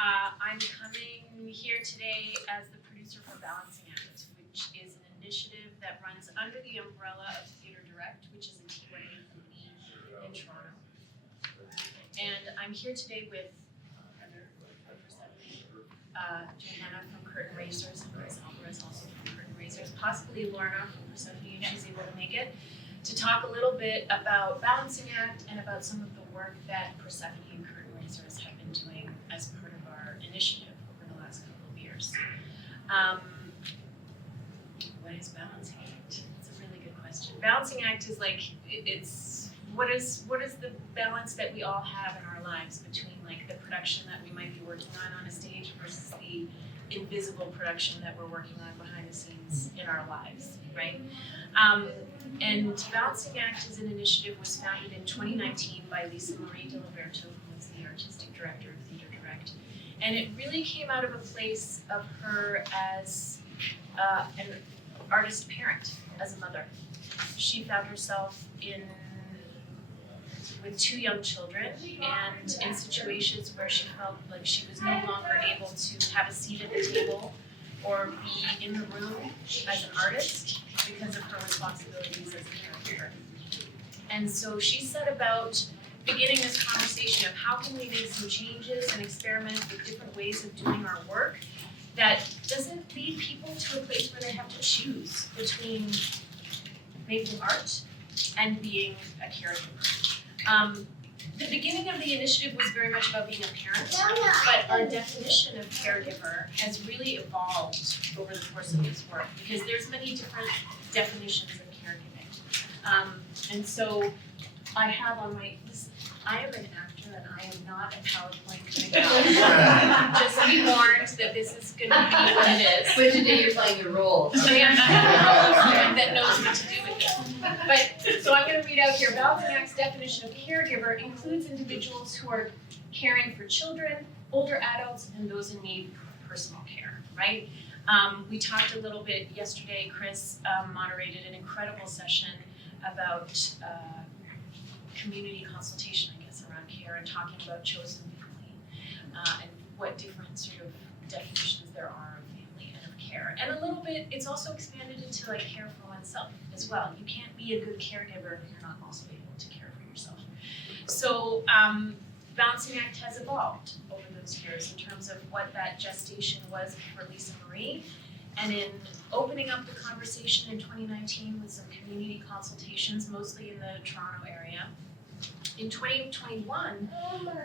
I'm coming here today as the producer for Balancing Act, which is an initiative that runs under the umbrella of Theatre Direct, which is a T1A company in Toronto. And I'm here today with Johanna from Curtain Raisers and Chris Alvarez also from Curtain Raisers, possibly Lorna from Persephone if she's able to make it, to talk a little bit about Balancing Act and about some of the work that Persephone and Curtain Raisers have been doing as part of our initiative over the last couple of years. What is Balancing Act? It's a really good question. Balancing Act is like, what is the balance that we all have in our lives between like the production that we might be working on a stage versus the invisible production that we're working on behind the scenes in our lives, right? And Balancing Act as an initiative was founded in 2019 by Lisa Marie Diliberto, who is the artistic director of Theatre Direct. And it really came out of a place of her as an artist parent, as a mother. She found herself with 2 young children and in situations where she felt like she was no longer able to have a seat at the table or be in the room as an artist because of her responsibilities as a caregiver. And so she set about beginning this conversation of how can we make some changes and experiment with different ways of doing our work that doesn't lead people to a place where they have to choose between making art and being a caregiver. The beginning of the initiative was very much about being a parent, but our definition of caregiver has really evolved over the course of this work because there's many different definitions of caregiving. And so I have on my list, I am an actor and I am not a PowerPoint kind of just be warned that this is going to be what it is. But today you're playing your role. Today I'm playing a role that knows what to do with it. But, so I'm going to read out here, Balancing Act's definition of caregiver includes individuals who are caring for children, older adults, and those in need of personal care, right? We talked a little bit yesterday, Chris moderated an incredible session about community consultation, I guess, around care and talking about chosen family and what different sort of definitions there are of family and of care. And a little bit, it's also expanded into like care for oneself as well. You can't be a good caregiver if you're not also able to care for yourself. So Balancing Act has evolved over those years in terms of what that gestation was for Lisa Marie. And in opening up the conversation in 2019 with some community consultations, mostly in the Toronto area, in 2021,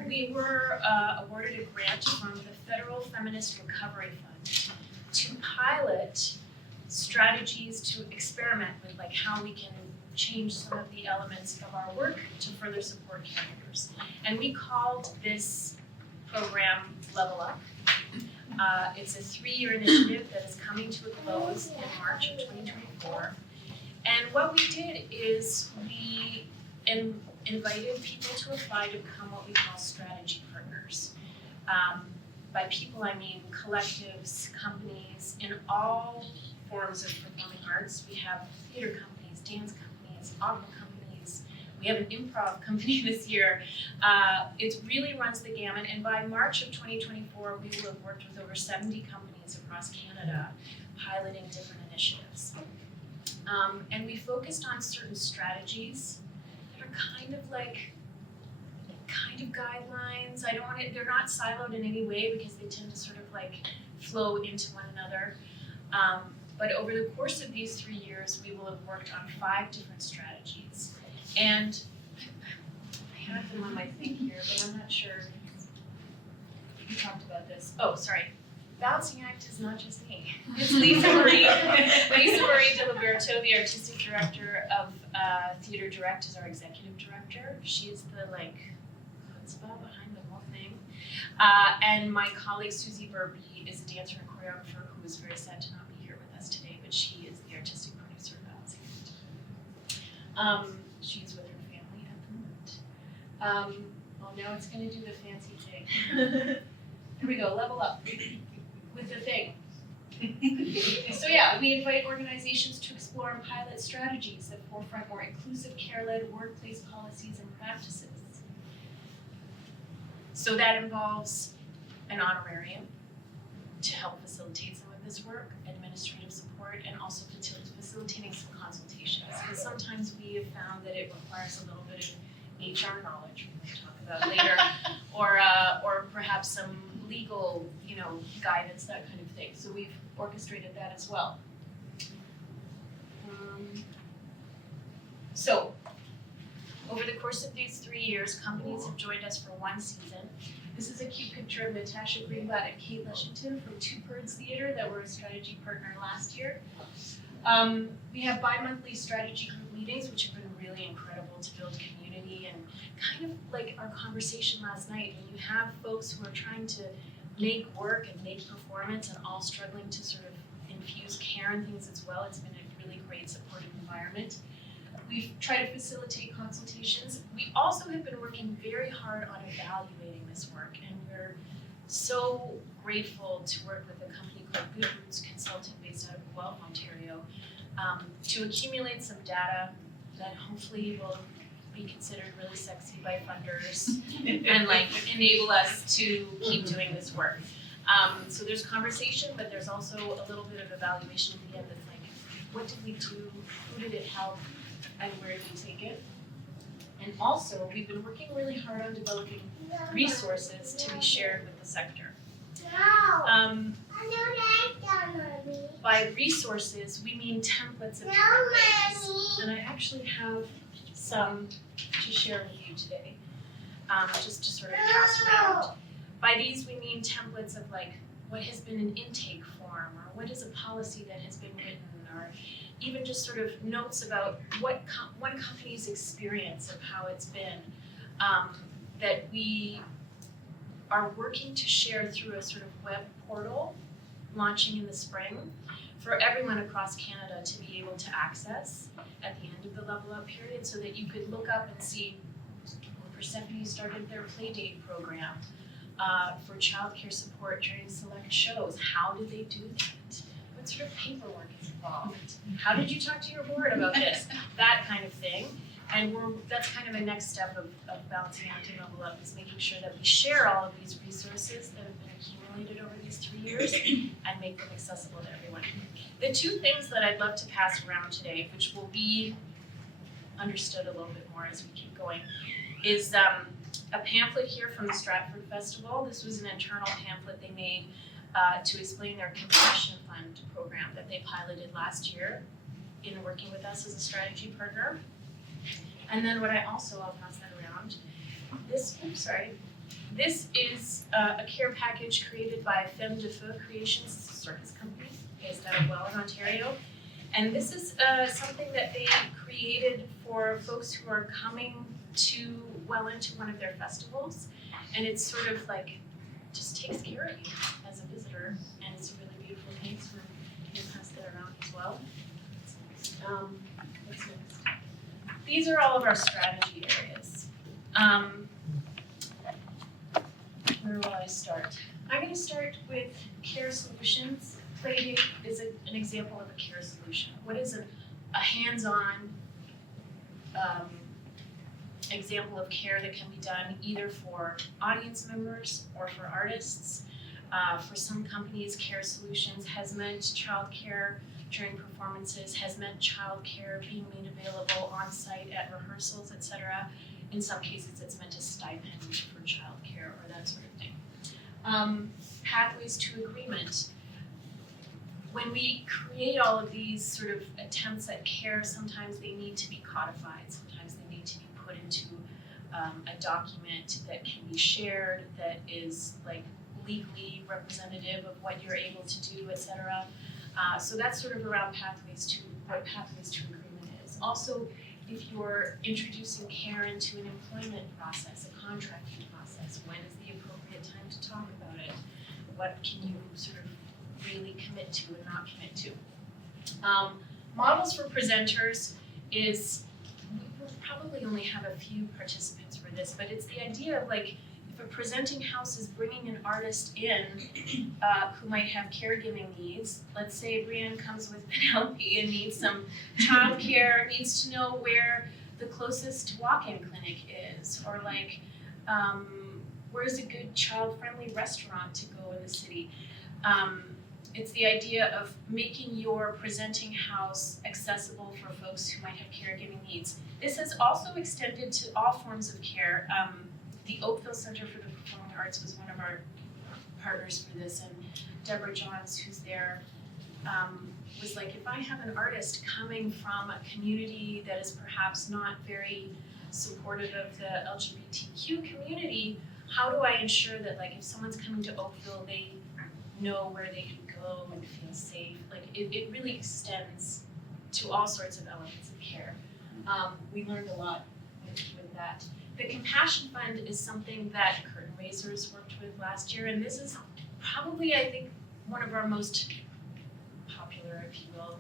we were awarded a grant from the Federal Feminist Recovery Fund to pilot strategies to experiment with like how we can change some of the elements of our work to further support caregivers. And we called this program Level Up. It's a 3-year initiative that is coming to a close in March of 2024. And what we did is we invited people to apply to become what we call strategy partners. By people, I mean collectives, companies, in all forms of performing arts. We have theater companies, dance companies, opera companies. We have an improv company this year. It really runs the gamut, and by March of 2024, we will have worked with over 70 companies across Canada, piloting different initiatives. And we focused on certain strategies that are kind of guidelines. They're not siloed in any way because they tend to sort of like flow into one another. But over the course of these 3 years, we will have worked on 5 different strategies. And I have them on my thing here, but I'm not sure we talked about this. Oh, sorry. Balancing Act is not just me. It's Lisa Marie Diliberto, the artistic director of Theatre Direct, is our executive director. She is the chutzpah behind the whole thing. And my colleague Susie Burby is a dancer and choreographer who is very sad to not be here with us today, but she is the artistic producer of Balancing Act. She's with her family at the moment. Well, now it's going to do the fancy thing. Here we go, level up with the thing. So yeah, we invite organizations to explore and pilot strategies that forefront more inclusive care-led workplace policies and practices. So that involves an honorarium to help facilitate some of this work, administrative support, and also facilitating some consultations. Because sometimes we have found that it requires a little bit of HR knowledge, we might talk about later, or perhaps some legal, guidance, that kind of thing. So we've orchestrated that as well. So, over the course of these 3 years, companies have joined us for 1 season. This is a cute picture of Natasha Greenblatt and Kate Lushington from Two Birds Theatre that were a strategy partner last year. We have bi-monthly strategy group meetings, which have been really incredible to build community, and kind of like our conversation last night, when you have folks who are trying to make work and make performance and all struggling to sort of infuse care and things as well. It's been a really great supportive environment. We've tried to facilitate consultations. We also have been working very hard on evaluating this work, and we're so grateful to work with a company called Good Roots Consulting based out of Guelph, Ontario, to accumulate some data that hopefully will be considered really sexy by funders and enable us to keep doing this work. So there's conversation, but there's also a little bit of evaluation at the end that's like, what did we do, who did it help, and where did we take it? And also, we've been working really hard on developing resources to be shared with the sector. By resources, we mean templates of different things. And I actually have some to share with you today, just to sort of pass around. By these, we mean templates of what has been an intake form, or what is a policy that has been written, or even just sort of notes about what one company's experience of how it's been, that we are working to share through a sort of web portal launching in the spring for everyone across Canada to be able to access at the end of the level up period, so that you could look up and see Persephone started their Playdate program for childcare support during select shows. How did they do that? What sort of paperwork is involved? How did you talk to your board about this? That kind of thing. And that's kind of a next step of balancing out to level up, is making sure that we share all of these resources that have been accumulated over these 3 years and make them accessible to everyone. The two things that I'd love to pass around today, which will be understood a little bit more as we keep going, is a pamphlet here from the Stratford Festival. This was an internal pamphlet they made to explain their Compassion Fund program that they piloted last year in working with us as a strategy partner. And then I'll pass that around. This is a care package created by Femme de Feu Creations, a circus company based out of Welland, Ontario. And this is something that they created for folks who are coming to Welland to one of their festivals. And it's sort of just takes care of you as a visitor. And it's a really beautiful piece. We're going to pass that around as well. What's next? These are all of our strategy areas. Where will I start? I'm going to start with care solutions. Playdate is an example of a care solution. What is a hands-on example of care that can be done either for audience members or for artists? For some companies, care solutions has meant childcare during performances, has meant childcare being made available on site at rehearsals, etc. In some cases, it's meant a stipend for childcare or that sort of thing. Pathways to agreement. When we create all of these sort of attempts at care, sometimes they need to be codified, sometimes they need to be put into a document that can be shared, that is legally representative of what you're able to do, etc. So that's sort of around what pathways to agreement is. Also, if you're introducing care into an employment process, a contracting process, when is the appropriate time to talk about it? What can you sort of really commit to and not commit to? Models for presenters is, we'll probably only have a few participants for this, but it's the idea of if a presenting house is bringing an artist in who might have caregiving needs, let's say Brianne comes with Penelope and needs some childcare, needs to know where the closest walk-in clinic is, or where's a good child-friendly restaurant to go in the city? It's the idea of making your presenting house accessible for folks who might have caregiving needs. This has also extended to all forms of care. The Oakville Center for the Performing Arts was one of our partners for this, and Deborah Johns, who's there, was like, if I have an artist coming from a community that is perhaps not very supportive of the LGBTQ community, how do I ensure that, like, if someone's coming to Oakville, they know where they can go and feel safe? Like, it really extends to all sorts of elements of care. We learned a lot with that. The Compassion Fund is something that Curtain Raisers worked with last year, and this is probably, I think, one of our most popular, if you will,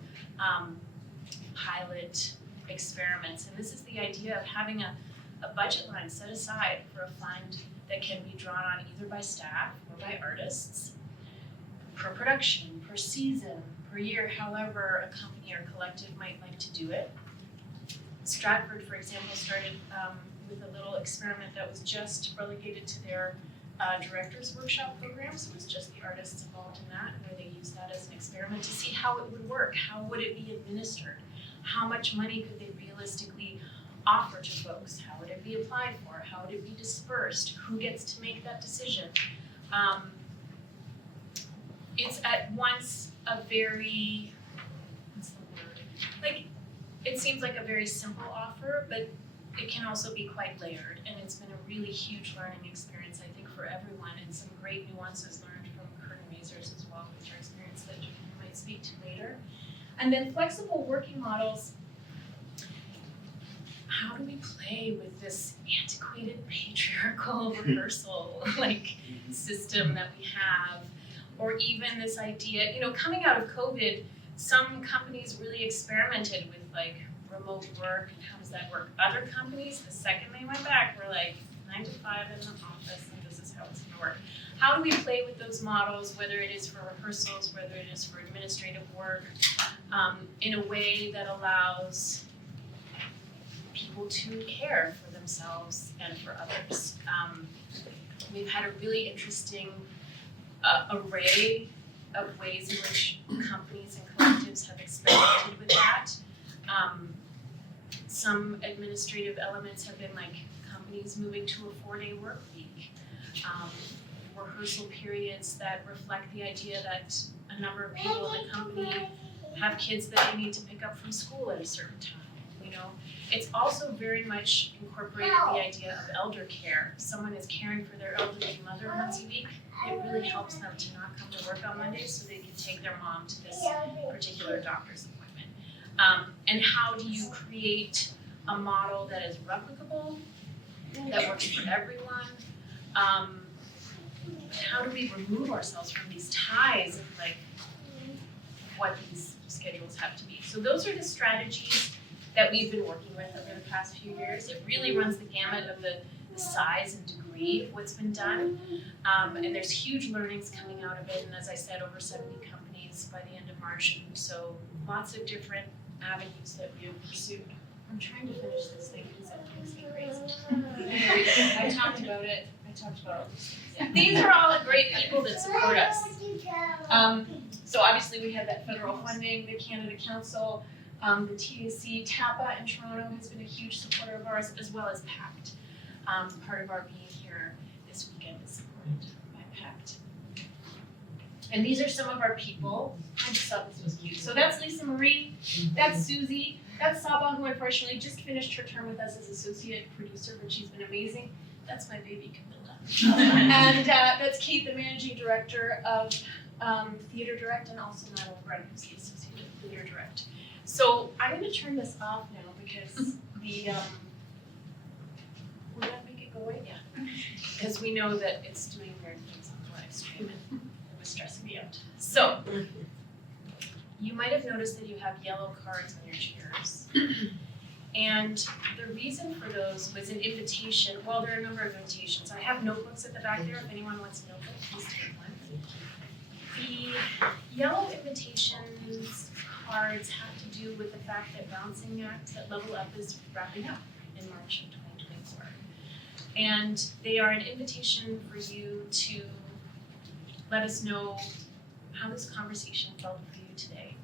pilot experiments. And this is the idea of having a budget line set aside for a fund that can be drawn on either by staff or by artists per production, per season, per year, however a company or collective might like to do it. Stratford, for example, started with a little experiment that was just relegated to their director's workshop program, so it was just the artists involved in that, where they used that as an experiment to see how it would work, how would it be administered, how much money could they realistically offer to folks, how would it be applied for, how would it be dispersed, who gets to make that decision. It's at once a very, what's the word? Like, it seems like a very simple offer, but it can also be quite layered, and it's been a really huge learning experience, I think, for everyone, and some great nuances learned from Curtain Raisers as well, with their experience that you might speak to later. And then flexible working models. How do we play with this antiquated patriarchal rehearsal system that we have? Or even this idea, coming out of COVID, some companies really experimented with remote work and how does that work. Other companies, the second they went back, were like 9 to 5 in the office and this is how it's gonna work. How do we play with those models, whether it is for rehearsals, whether it is for administrative work, in a way that allows people to care for themselves and for others. We've had a really interesting array of ways in which companies and collectives have experimented with that. Some administrative elements have been companies moving to a 4-day work week, rehearsal periods that reflect the idea that a number of people in the company have kids that they need to pick up from school at a certain time. It's also very much incorporated the idea of elder care. If someone is caring for their elderly mother once a week, it really helps them to not come to work on Mondays so they can take their mom to this particular doctor's appointment. And how do you create a model that is replicable, that works for everyone? How do we remove ourselves from these ties of what these schedules have to be? So those are the strategies that we've been working with over the past few years. It really runs the gamut of the size and degree of what's been done. And there's huge learnings coming out of it. And as I said, over 70 companies by the end of March. And so lots of different avenues that we have pursued. I'm trying to finish this thing because that makes me crazy. I talked about all these things. Yeah. These are all the great people that support us. So obviously we have that federal funding, the Canada Council, the TAC, TAPA in Toronto has been a huge supporter of ours, as well as PACT. Part of our being here this weekend is supported by PACT. And these are some of our people. I just thought this was cute. So that's Lisa Marie, that's Susie, that's Saba, who unfortunately just finished her term with us as associate producer, but she's been amazing. That's my baby Camilla. And that's Kate, the managing director of Theatre Direct, and also Madeline Brunn, who's the associate of Theatre Direct. So I'm going to turn this off now because the, will that make it go away? Yeah. Because we know that it's doing weird things on the live stream and it was stressing me out. So, you might have noticed that you have yellow cards on your chairs. And the reason for those was an invitation. Well, there are a number of invitations. I have notebooks at the back there. If anyone wants a notebook, please take one. The yellow invitations cards have to do with the fact that Balancing Act, that Level Up, is wrapping up in March of 2024. And they are an invitation for you to let us know how this conversation felt for you today.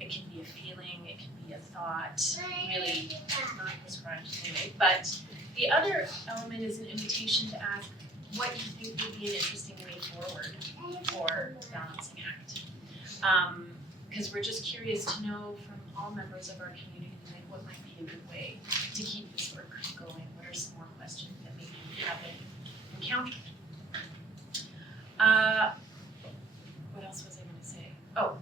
It can be a feeling, it can be a thought, really not prescribed anyway. But the other element is an invitation to ask what you think would be an interesting way forward for Balancing Act. Because we're just curious to know from all members of our community, like, what might be a good way to keep this work going. What are some more questions that maybe you haven't encountered? What else was I going to say? Oh,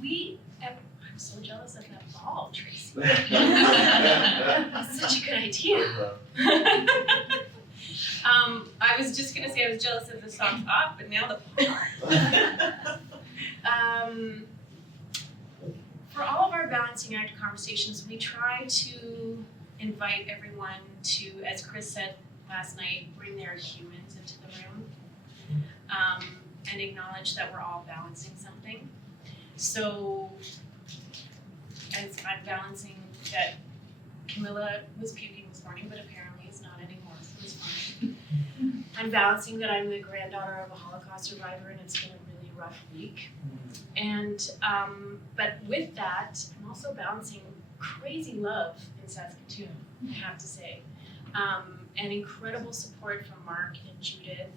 I'm so jealous of that ball, Tracy. That's such a good idea. I was just gonna say I was jealous of the socks off, but now the For all of our Balancing Act conversations, we try to invite everyone to, as Chris said last night, bring their humans into the room, and acknowledge that we're all balancing something. So, as I'm balancing that Camilla was puking this morning, but apparently is not anymore, so it's fine. I'm balancing that I'm the granddaughter of a Holocaust survivor and it's been a really rough week. And, but with that, I'm also balancing crazy love in Saskatoon, I have to say. And incredible support from Mark and Judith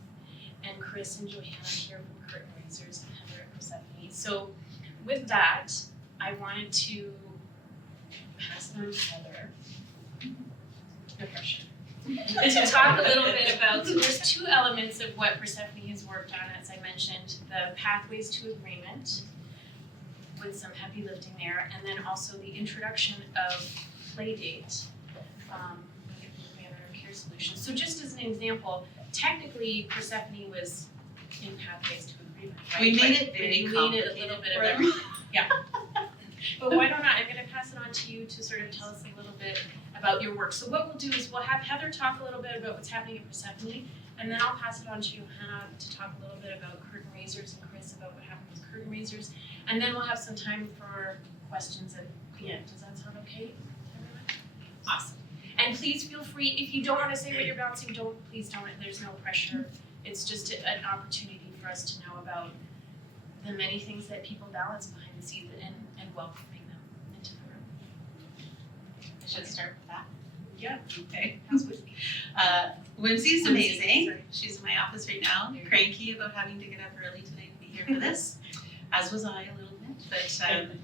and Chris and Johanna here from Curtain Raisers and Heather at Persephone. So with that, I wanted to pass it on to Heather. No pressure. To talk a little bit about, so there's two elements of what Persephone has worked on, as I mentioned, the pathways to agreement, with some heavy lifting there, and then also the introduction of Playdate, manner of care solutions. So just as an example, technically Persephone was in pathways to agreement, right? We made it very complicated. complicated. We made it a little bit of everything. Yeah. But why don't I'm going to pass it on to you to sort of tell us a little bit about your work. So what we'll do is we'll have Heather talk a little bit about what's happening at Persephone, and then I'll pass it on to Johanna to talk a little bit about Curtain Raisers and Chris about what happened with Curtain Raisers, and then we'll have some time for questions at the end. Does that sound okay to everyone? Awesome. And please feel free, if you don't want to say what you're balancing, please don't. There's no pressure. It's just an opportunity for us to know about the many things that people balance behind the scenes and welcoming them into the room. I should start with that. Yeah. Okay. How's Whitney? Whimsy's amazing. Sorry. She's in my office right now, cranky about having to get up early tonight to be here for this, as was I a little bit. But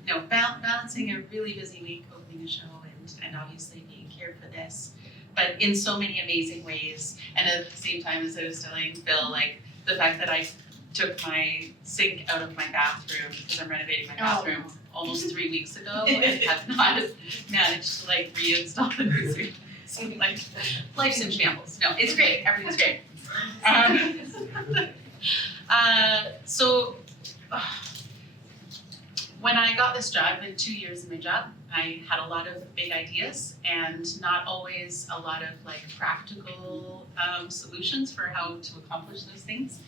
no, balancing a really busy week, opening a show, and obviously being here for this, but in so many amazing ways. And at the same time, as I was telling Phil, like the fact that I took my sink out of my bathroom because I'm renovating my bathroom almost 3 weeks ago and have not managed to like reinstall it. So like life's in shambles. No, it's great. Everything's great. So when I got this job, I've been 2 years in my job. I had a lot of big ideas and not always a lot of like practical solutions for how to accomplish those things.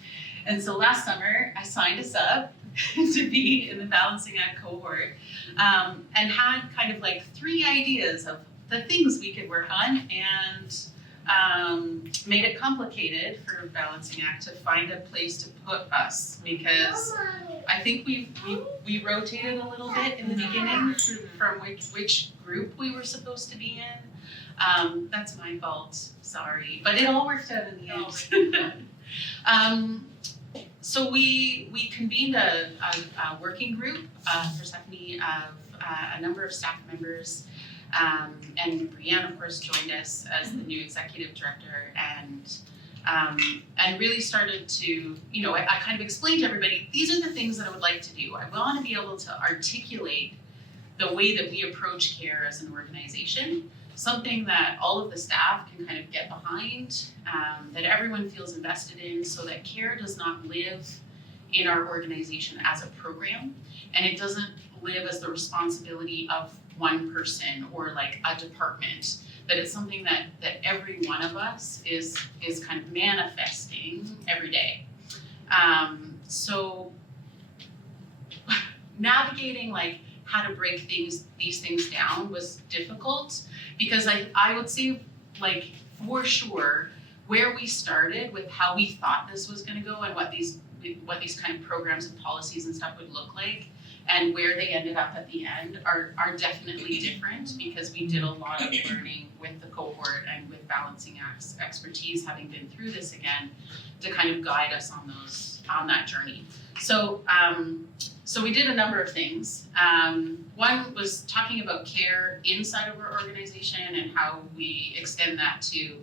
And so last summer, I signed us up to be in the Balancing Act cohort and had kind of like 3 ideas of the things we could work on, and made it complicated for Balancing Act to find a place to put us, because I think we rotated a little bit in the beginning from which group we were supposed to be in. That's my fault, sorry, but it all worked out in the end. So we convened a working group, Persephone, of a number of staff members, and Brianne, of course, joined us as the new executive director, and really started to, I kind of explained to everybody, these are the things that I would like to do. I want to be able to articulate the way that we approach care as an organization, something that all of the staff can kind of get behind, that everyone feels invested in, so that care does not live in our organization as a program, and it doesn't live as the responsibility of one person or like a department, that it's something that every one of us is kind of manifesting every day. So navigating like how to break these things down was difficult, because I would say like for sure where we started with how we thought this was going to go and what these kind of programs and policies and stuff would look like, and where they ended up at the end are definitely different, because we did a lot of learning with the cohort and with balancing acts expertise, having been through this again, to kind of guide us on that journey. So so we did a number of things. One was talking about care inside of our organization and how we extend that to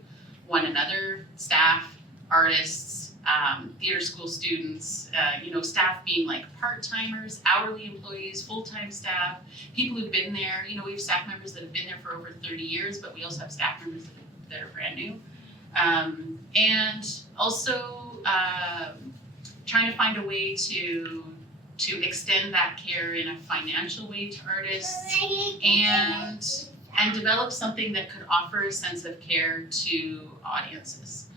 one another, staff, artists, theater school students, staff being like part-timers, hourly employees, full-time staff, people who've been there. We have staff members that have been there for over 30 years, but we also have staff members that are brand new. And also trying to find a way to extend that care in a financial way to artists, and develop something that could offer a sense of care to audiences.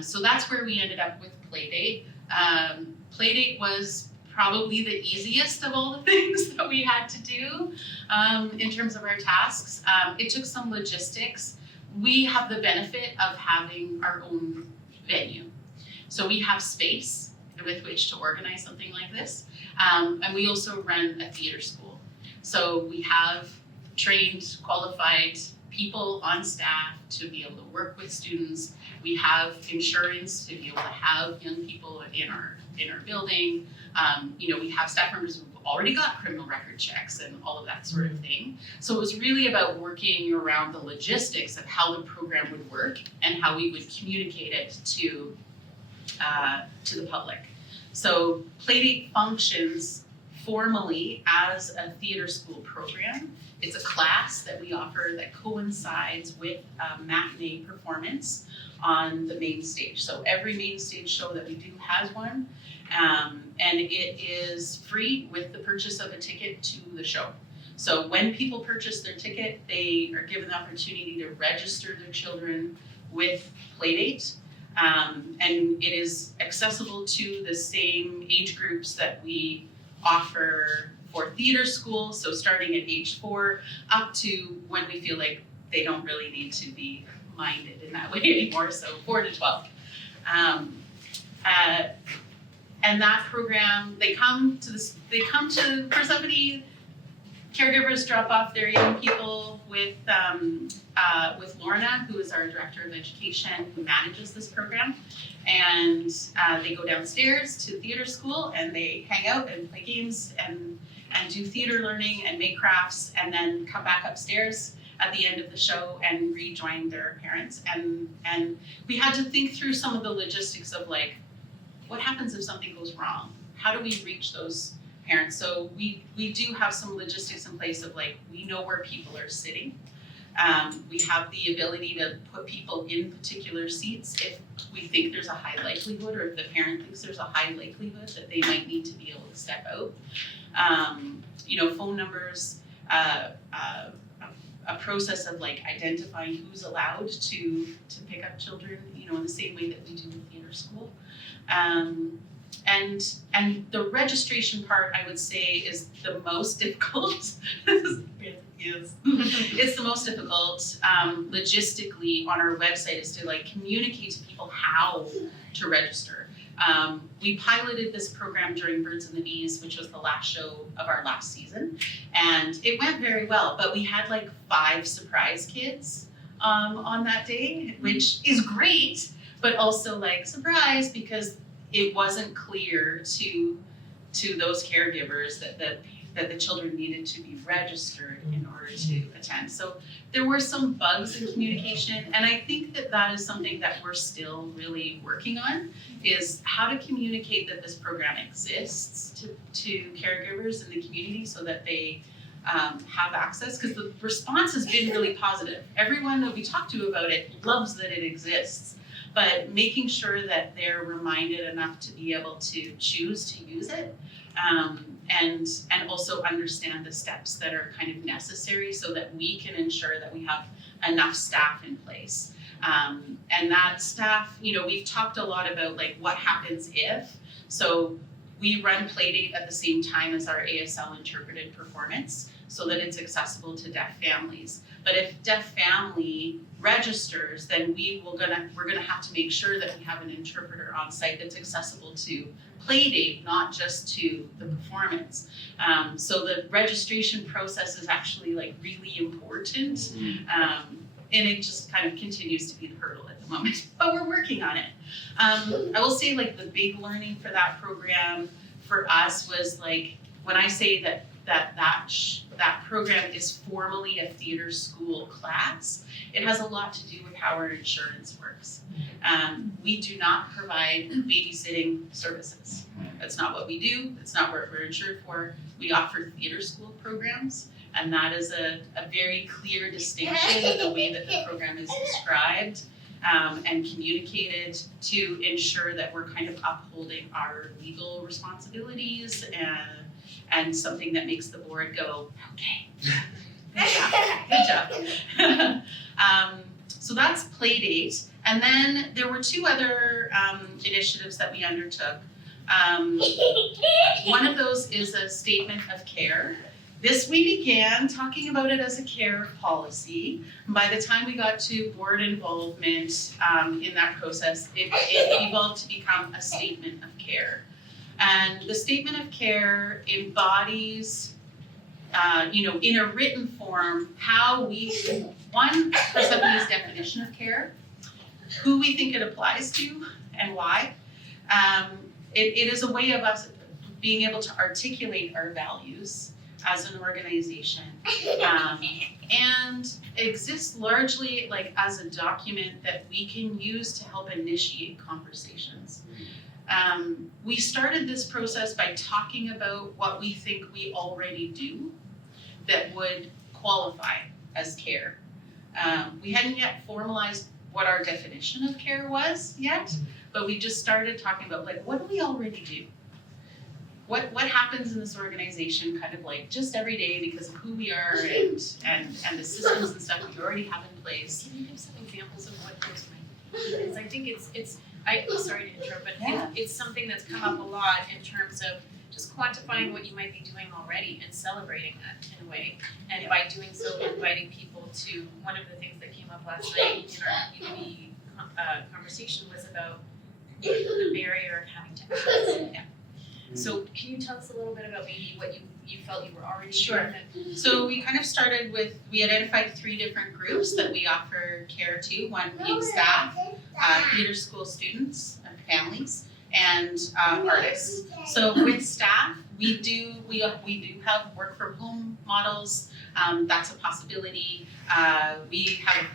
So that's where we ended up with Playdate. Playdate was probably the easiest of all the things that we had to do in terms of our tasks. It took some logistics. We have the benefit of having our own venue. So we have space with which to organize something like this. And we also run a theater school. So we have trained, qualified people on staff to be able to work with students. We have insurance to be able to have young people in our building. We have staff members who've already got criminal record checks and all of that sort of thing. So it was really about working around the logistics of how the program would work and how we would communicate it to the public. So Playdate functions formally as a theater school program. It's a class that we offer that coincides with a matinee performance on the main stage. So every main stage show that we do has one, and it is free with the purchase of a ticket to the show. So when people purchase their ticket, they are given the opportunity to register their children with Playdate. And it is accessible to the same age groups that we offer for theater school, so starting at age 4 up to when we feel like they don't really need to be minded in that way anymore, so 4 to 12. And that program, they come to Persephone. Caregivers drop off their young people with Lorna, who is our director of education, who manages this program. And they go downstairs to theater school and they hang out and play games and do theater learning and make crafts, and then come back upstairs at the end of the show and rejoin their parents. And we had to think through some of the logistics of like, what happens if something goes wrong? How do we reach those parents? So we do have some logistics in place of like, we know where people are sitting. We have the ability to put people in particular seats if we think there's a high likelihood, or if the parent thinks there's a high likelihood that they might need to be able to step out. Phone numbers, a process of like identifying who's allowed to pick up children, in the same way that we do in theater school. And the registration part, I would say, is the most difficult. It's the most difficult logistically on our website, is to like communicate to people how to register. We piloted this program during Birds and the Bees, which was the last show of our last season, and it went very well, but we had like 5 surprise kids on that day, which is great, but also like surprise, because it wasn't clear to those caregivers that the children needed to be registered in order to attend. So there were some bugs in communication, and I think that is something that we're still really working on, is how to communicate that this program exists to caregivers in the community so that they have access, because the response has been really positive. Everyone that we talk to about it loves that it exists, but making sure that they're reminded enough to be able to choose to use it, and also understand the steps that are kind of necessary so that we can ensure that we have enough staff in place. And that staff, we've talked a lot about like what happens if. So we run Playdate at the same time as our ASL interpreted performance. so that it's accessible to deaf families. But if deaf family registers, then we're gonna have to make sure that we have an interpreter on site that's accessible to Playdate, not just to the performance. So the registration process is actually like really important. And it just kind of continues to be the hurdle at the moment, but we're working on it. I will say like the big learning for that program for us was like, when I say that program is formally a theater school class, it has a lot to do with how our insurance works. We do not provide babysitting services. That's not what we do. That's not what we're insured for. We offer theater school programs, and that is a very clear distinction in the way that the program is described and communicated to ensure that we're kind of upholding our legal responsibilities and something that makes the board go, okay, good job. So that's Playdate. And then there were two other initiatives that we undertook. One of those is a statement of care. This we began talking about it as a care policy. By the time we got to board involvement in that process, it evolved to become a statement of care. And the statement of care embodies, in a written form, how Persephone's definition of care, who we think it applies to, and why. It is a way of us being able to articulate our values as an organization, and exists largely like as a document that we can use to help initiate conversations. We started this process by talking about what we think we already do that would qualify as care. We hadn't yet formalized what our definition of care was yet, but we just started talking about like, what do we already do? What happens in this organization kind of like just every day because of who we are and the systems and stuff we already have in place. Can you give some examples of what those might be? Because I think it's sorry to interrupt, but it's something that's come up a lot in terms of just quantifying what you might be doing already and celebrating that in a way. And by doing so, inviting people to, one of the things that came up last night in our EB conversation was about the barrier of having to ask. Yeah. So can you tell us a little bit about maybe what you felt you were already Sure. doing? So we kind of started with, we identified 3 different groups that we offer care to, one being staff, theater school students and families, and artists. So with staff, we do have work from home models. That's a possibility. We have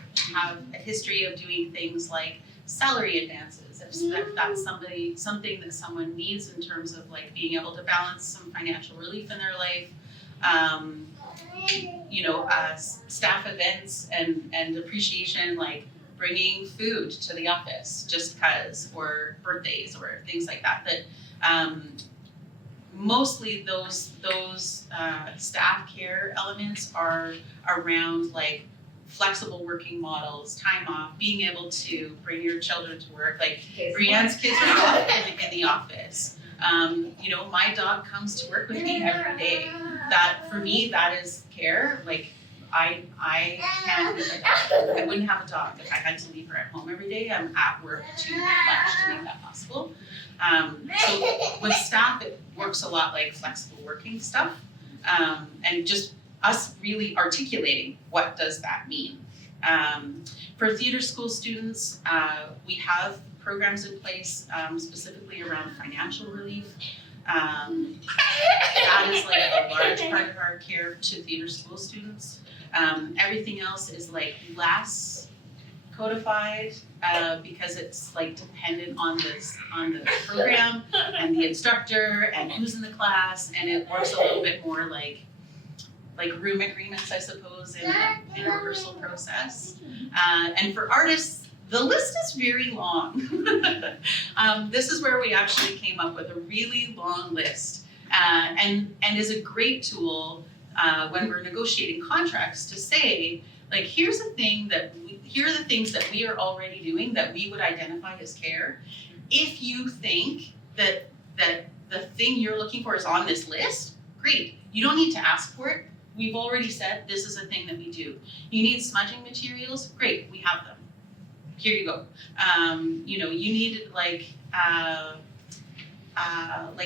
a history of doing things like salary advances. If that's something that someone needs in terms of like being able to balance some financial relief in their life, staff events and appreciation, like bringing food to the office just cause, or birthdays or things like that. Mostly those staff care elements are around like flexible working models, time off, being able to bring your children to work. Like Brianne's kids are off in the office. My dog comes to work with me every day. That for me, that is care. Like I can't leave my dog. I wouldn't have a dog if I had to leave her at home every day. I'm at work too much to make that possible. So with staff, it works a lot like flexible working stuff, and just us really articulating what does that mean. For theater school students, we have programs in place specifically around financial relief. That is like a large part of our care to theater school students. Everything else is like less codified because it's like dependent on the program and the instructor and who's in the class, and it works a little bit more like room agreements, I suppose, in a rehearsal process. And for artists, the list is very long. This is where we actually came up with a really long list, and is a great tool when we're negotiating contracts to say, like, here are the things that we are already doing that we would identify as care. If you think that the thing you're looking for is on this list, great. You don't need to ask for it. we've already said this is a thing that we do. You need smudging materials, great, we have them. Here you go. You know, you need like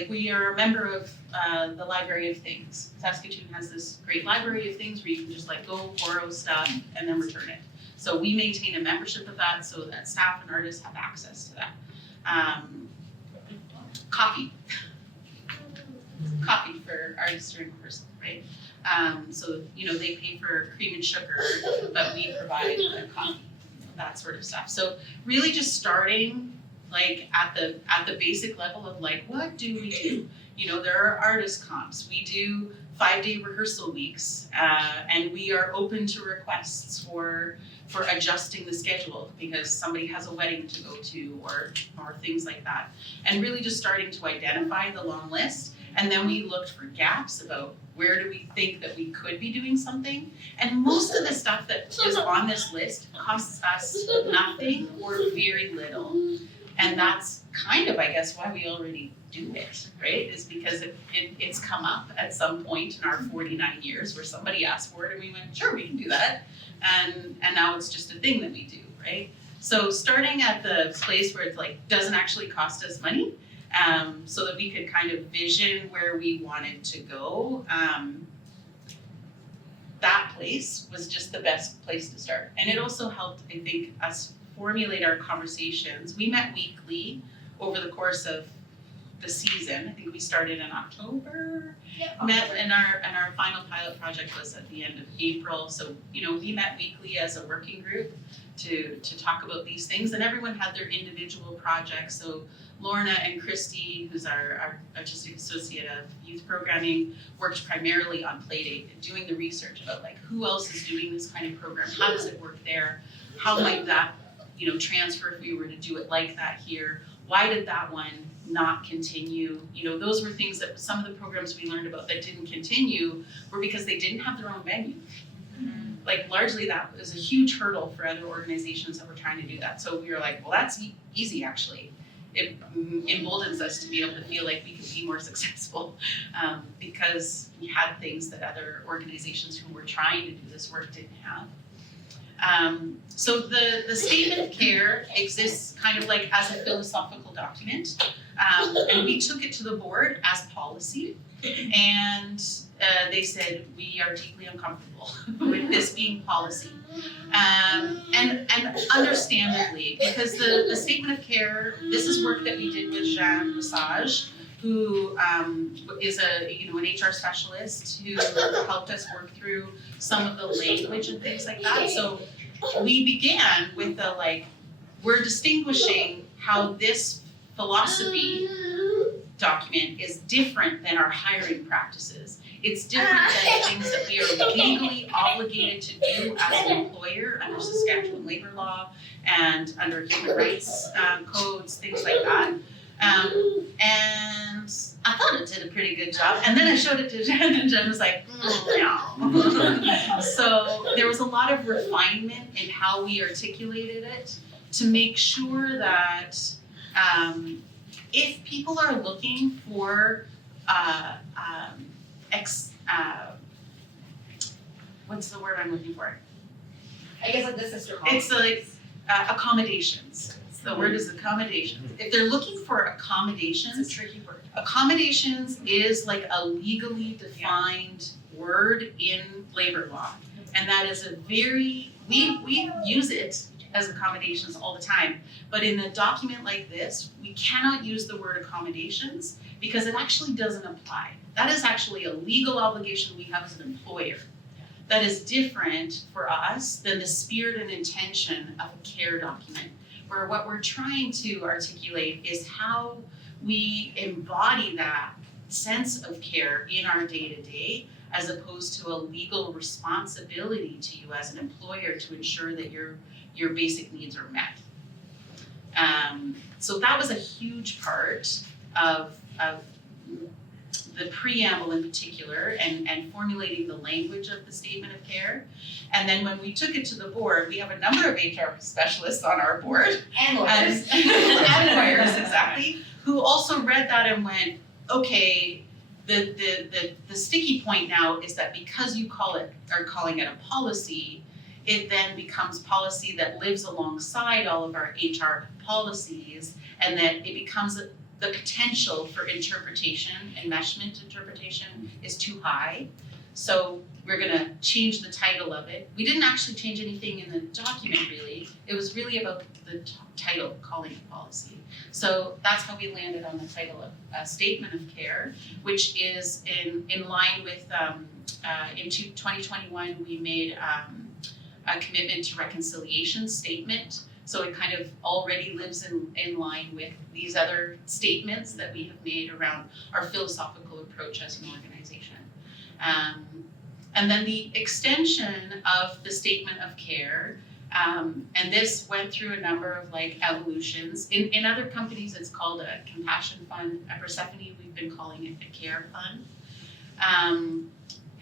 we are a member of the Library of Things. Saskatoon has this great library of things where you can just like go borrow stuff and then return it. So we maintain a membership of that so that staff and artists have access to that. Coffee for artists or in person, right? So, you know, they pay for cream and sugar, but we provide the coffee, that sort of stuff. So really just starting like at the basic level of like, what do we do? You know, there are artist comps. We do 5-day rehearsal weeks, and we are open to requests for adjusting the schedule because somebody has a wedding to go to or things like that. And really just starting to identify the long list. And then we looked for gaps about where do we think that we could be doing something. And most of the stuff that is on this list costs us nothing or very little. And that's kind of, I guess, why we already do it, right? Is because it's come up at some point in our 49 years where somebody asked for it and we went, sure, we can do that. And now it's just a thing that we do, right? So starting at the place where it's like, doesn't actually cost us money, so that we could kind of vision where we wanted to go, that place was just the best place to start. And it also helped, I think, us formulate our conversations. We met weekly over the course of the season. I think we started in October. Yep. Met and our final pilot project was at the end of April. So, you know, we met weekly as a working group to talk about these things, and everyone had their individual projects. So Lorna and Christy, who's our artistic associate of youth programming, worked primarily on Playdate and doing the research about like who else is doing this kind of program, how does it work there, how might that, you know, transfer if we were to do it like that here, why did that one not continue? You know, those were things that some of the programs we learned about that didn't continue were because they didn't have their own venue. Like largely that was a huge hurdle for other organizations that were trying to do that. So we were like, well, that's easy actually. It emboldens us to be able to feel like we can be more successful because we had things that other organizations who were trying to do this work didn't have. So the statement of care exists kind of like as a philosophical document, and we took it to the board as policy, and they said we are deeply uncomfortable with this being policy, and understandably, because the statement of care, this is work that we did with Jeanne Massage, who is an HR specialist who helped us work through some of the language and things like that. So we began with the like, we're distinguishing how this philosophy document is different than our hiring practices. It's different than things that we are legally obligated to do as an employer under Saskatchewan labor law and under human rights codes, things like that. And I thought it did a pretty good job. And then I showed it to Jen, and Jen was like, no. So there was a lot of refinement in how we articulated it to make sure that if people are looking for what's the word I'm looking for? I guess like the sister mom. It's like accommodations. The word is accommodations. If they're looking for accommodations, It's a tricky word. accommodations is like a legally defined word in labor law. And that is a very, we use it as accommodations all the time. But in a document like this, we cannot use the word accommodations because it actually doesn't apply. That is actually a legal obligation we have as an employer. That is different for us than the spirit and intention of a care document, where what we're trying to articulate is how we embody that sense of care in our day-to-day, as opposed to a legal responsibility to you as an employer to ensure that your basic needs are met. So that was a huge part of the preamble in particular, and formulating the language of the statement of care. And then when we took it to the board, we have a number of HR specialists on our board. And lawyers. And lawyers, exactly, who also read that and went, okay, the sticky point now is that because you are calling it a policy, it then becomes policy that lives alongside all of our HR policies, and that it becomes the potential for interpretation, enmeshment interpretation is too high. So we're gonna change the title of it. We didn't actually change anything in the document really. It was really about the title, calling it policy. So that's how we landed on the title of Statement of Care, which is in line with, in 2021, we made a commitment to reconciliation statement. So it kind of already lives in line with these other statements that we have made around our philosophical approach as an organization. And then the extension of the Statement of Care, and this went through a number of like evolutions. In other companies, it's called a compassion fund. At Persephone, we've been calling it a care fund.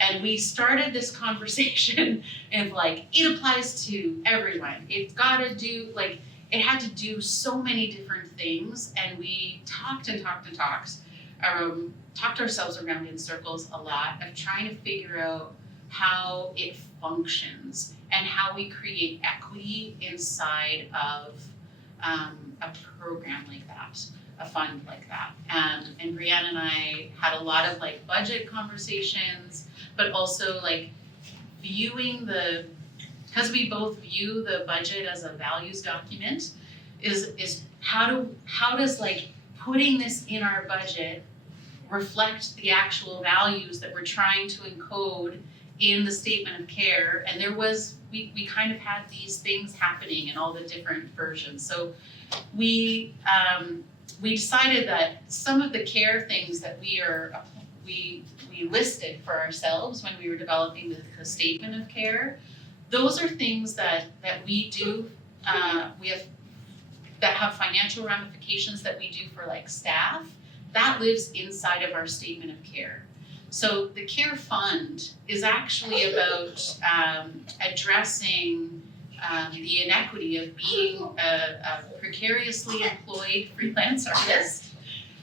And we started this conversation of like, it applies to everyone. It's gotta do, like, it had to do so many different things. And we talked ourselves around in circles a lot of trying to figure out how it functions and how we create equity inside of a program like that, a fund like that. And Brianne and I had a lot of like budget conversations, but also like viewing because we both view the budget as a values document, is how does like putting this in our budget reflect the actual values that we're trying to encode in the Statement of Care. And we kind of had these things happening in all the different versions. So we decided that some of the care things that we listed for ourselves when we were developing the Statement of Care, those are things that we do, that have financial ramifications that we do for like staff, that lives inside of our Statement of Care. So the Care Fund is actually about addressing the inequity of being a precariously employed freelance artist,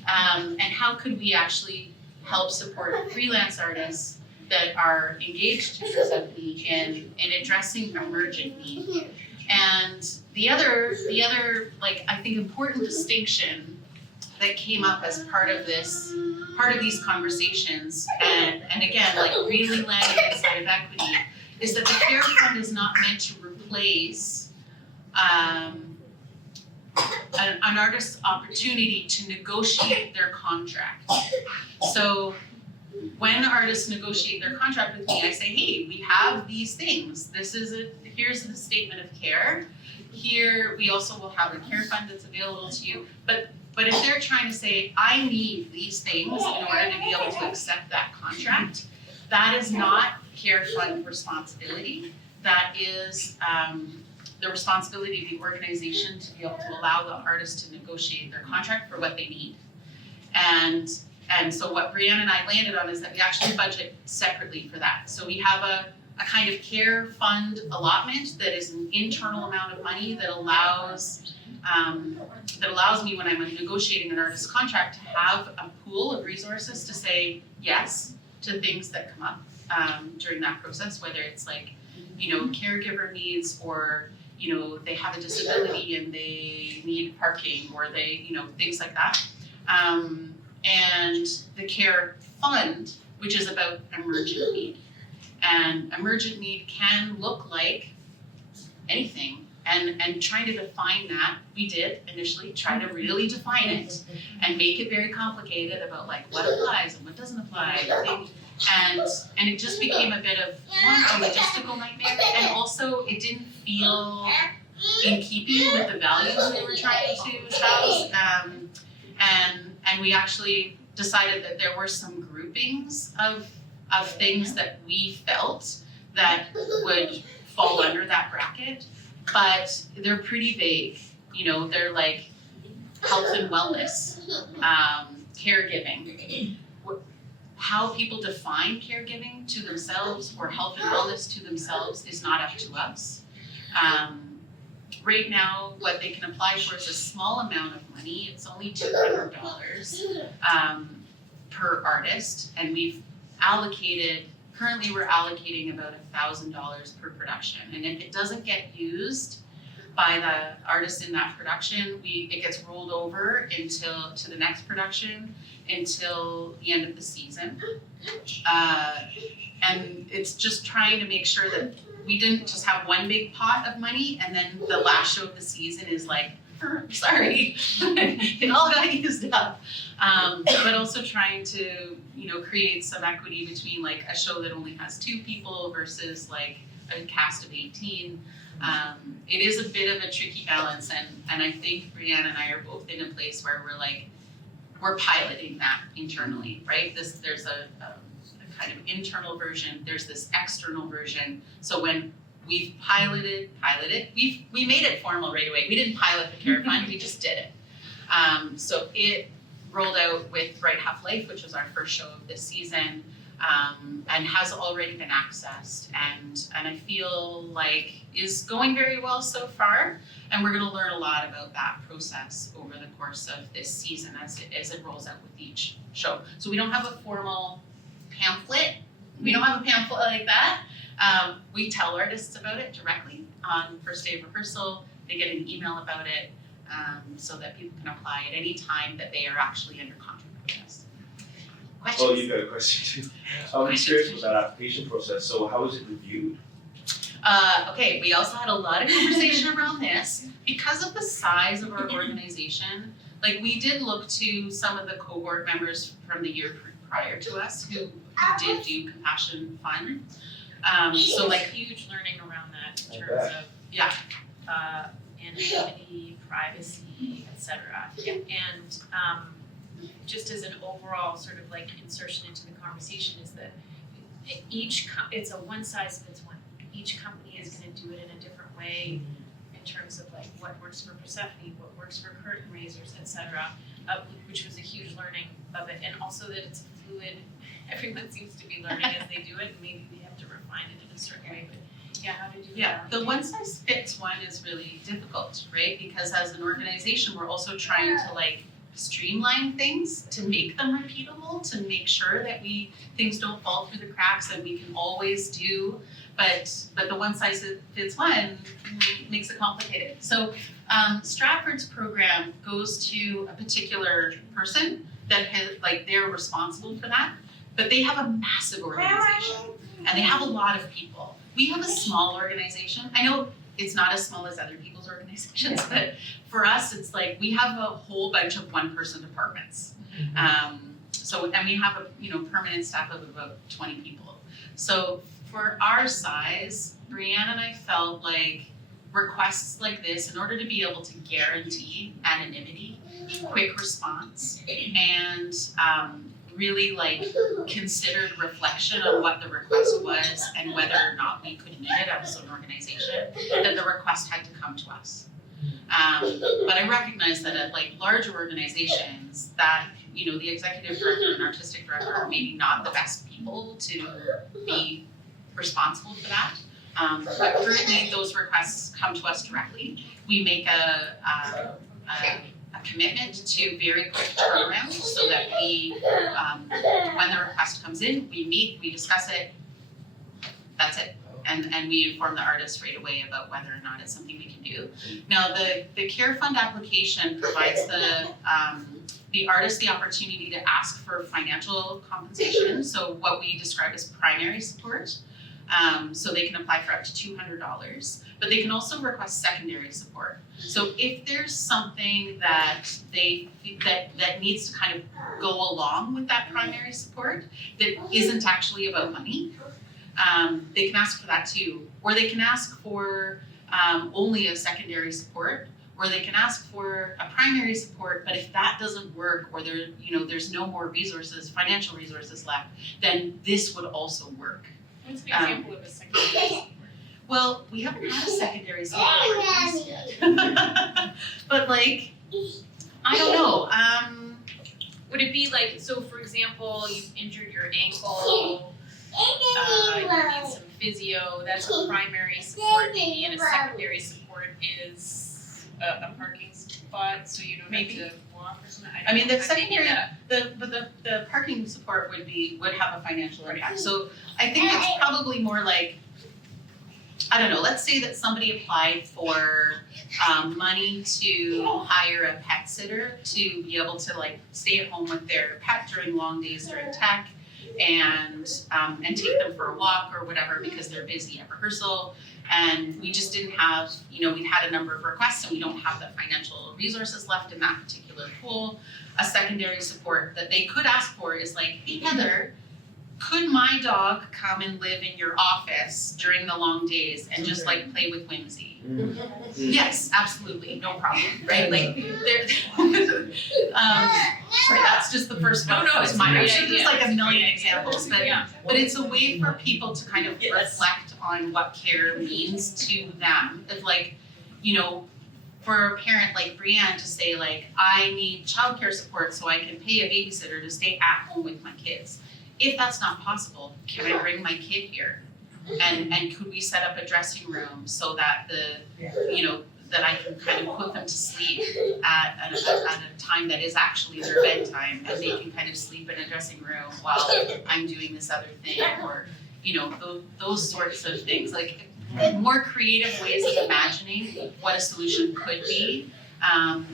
and how could we actually help support freelance artists that are engaged in addressing emergent need. And the other like I think important distinction that came up as part of these conversations, and again like really landing inside of equity, is that the Care Fund is not meant to replace an artist's opportunity to negotiate their contract. So when artists negotiate their contract with me, I say, hey, we have these things. Here's the Statement of Care. Here, we also will have a Care Fund that's available to you. But if they're trying to say, I need these things in order to be able to accept that contract, that is not Care Fund responsibility. That is the responsibility of the organization to be able to allow the artist to negotiate their contract for what they need. And so what Brianne and I landed on is that we actually budget separately for that. So we have a kind of Care Fund allotment that is an internal amount of money that allows me, when I'm negotiating an artist's contract, to have a pool of resources to say yes to things that come up during that process, whether it's like, caregiver needs, or, they have a disability and they need parking, or they, things like that. And the Care Fund, which is about emergent need. And emergent need can look like anything. And trying to define that, we did initially try to really define it and make it very complicated about like what applies and what doesn't apply. And it just became a bit of a logistical nightmare, and also it didn't feel in keeping with the values we were trying to espouse. And we actually decided that there were some groupings of things that we felt that would fall under that bracket, but they're pretty vague. They're like health and wellness, caregiving. How people define caregiving to themselves or health and wellness to themselves is not up to us. Right now, what they can apply for is a small amount of money. It's only $200. per artist, and currently we're allocating about $1,000 per production, and if it doesn't get used by the artist in that production, it gets rolled over to the next production until the end of the season. And it's just trying to make sure that we didn't just have one big pot of money and then the last show of the season is like, sorry, it all got used up. But also trying to, create some equity between like a show that only has 2 people versus like a cast of 18. It is a bit of a tricky balance, and I think Brianne and I are both in a place where we're piloting that internally, right? There's a kind of internal version, there's this external version. So when we've piloted, we made it formal right away. We didn't pilot the Care Fund, we just did it. So it rolled out with Right Half Life, which was our first show of this season, and has already been accessed, and I feel like is going very well so far, and we're gonna learn a lot about that process over the course of this season as it rolls out with each show. So we don't have a formal pamphlet, like that. We tell artists about it directly on first day of rehearsal. They get an email about it, so that people can apply at any time that they are actually under contract with us. Questions? Oh, you've got a question too. I'm curious about that application process. So how is it reviewed? Okay, we also had a lot of conversation around this. Because of the size of our organization, like we did look to some of the cohort members from the year prior to us who did do Compassion Fund. So like huge learning around that in I terms bet. of anonymity, privacy, etc. And just as an overall sort of like insertion into the conversation is that it's a one size fits one. Each company is going to do it in a different way in terms of like what works for Persephone, what works for curtain raisers, etc. Which was a huge learning of it, and also that it's fluid. Everyone seems to be learning as they do it, and maybe they have to refine it in a certain way. But yeah, how to do that? The one size fits one is really difficult, right? Because as an organization, we're also trying to like streamline things to make them repeatable, to make sure that things don't fall through the cracks and we can always do. But the one size fits one makes it complicated. So Stratford's program goes to a particular person that they're responsible for that, but they have a massive organization and they have a lot of people. We have a small organization. I know it's not as small as other people's organizations, but for us, it's like we have a whole bunch of one-person departments. And we have a permanent staff of about 20 people. So for our size, Brianne and I felt like requests like this, in order to be able to guarantee anonymity, quick response, and really like considered reflection on what the request was and whether or not we could meet it as an organization, that the request had to come to us. But I recognize that at like larger organizations that, the executive director and artistic director are maybe not the best people to be responsible for that. But currently those requests come to us directly. We make a commitment to very quick turnaround so that we, when the request comes in, we meet, we discuss it, that's it. And we inform the artist right away about whether or not it's something we can do. Now, the Care Fund application provides the artist the opportunity to ask for financial compensation, so what we describe as primary support. So they can apply for up to $200, but they can also request secondary support. So if there's something that that needs to kind of go along with that primary support that isn't actually about money, they can ask for that too. Or they can ask for only a secondary support, or they can ask for a primary support, but if that doesn't work, or there's no more resources, financial resources left, then this would also work. What's an example of a secondary support? Well, we haven't had a secondary support request yet. But like, I don't know. Would it be like, so for example, you've injured your ankle, you need some physio, that's a primary support maybe, and a secondary support is a parking spot, so you don't have to walk or something? I mean, the I'm thinking secondary, that. the parking support would have a financial impact. So I think it's probably more like, I don't know, let's say that somebody applied for money to hire a pet sitter to be able to like stay at home with their pet during long days during tech and take them for a walk or whatever because they're busy at rehearsal. And we just didn't have, we'd had a number of requests and we don't have the financial resources left in that particular pool. A secondary support that they could ask for is like, hey Heather, could my dog come and live in your office during the long days and just like play with Whimsy? Yes, absolutely, no problem, right? Like, sorry, that's just the first one. No, It's it's mine. a great There's idea. like a million examples, but Yeah. it's a way for people to kind of reflect on what care means to them. It's like, for a parent like Brianne to say like, I need childcare support so I can pay a babysitter to stay at home with my kids. If that's not possible, can I bring my kid here? And could we set up a dressing room so that that I can kind of put them to sleep at a time that is actually their bedtime and they can kind of sleep in a dressing room while I'm doing this other thing, or those sorts of things, like more creative ways of imagining what a solution could be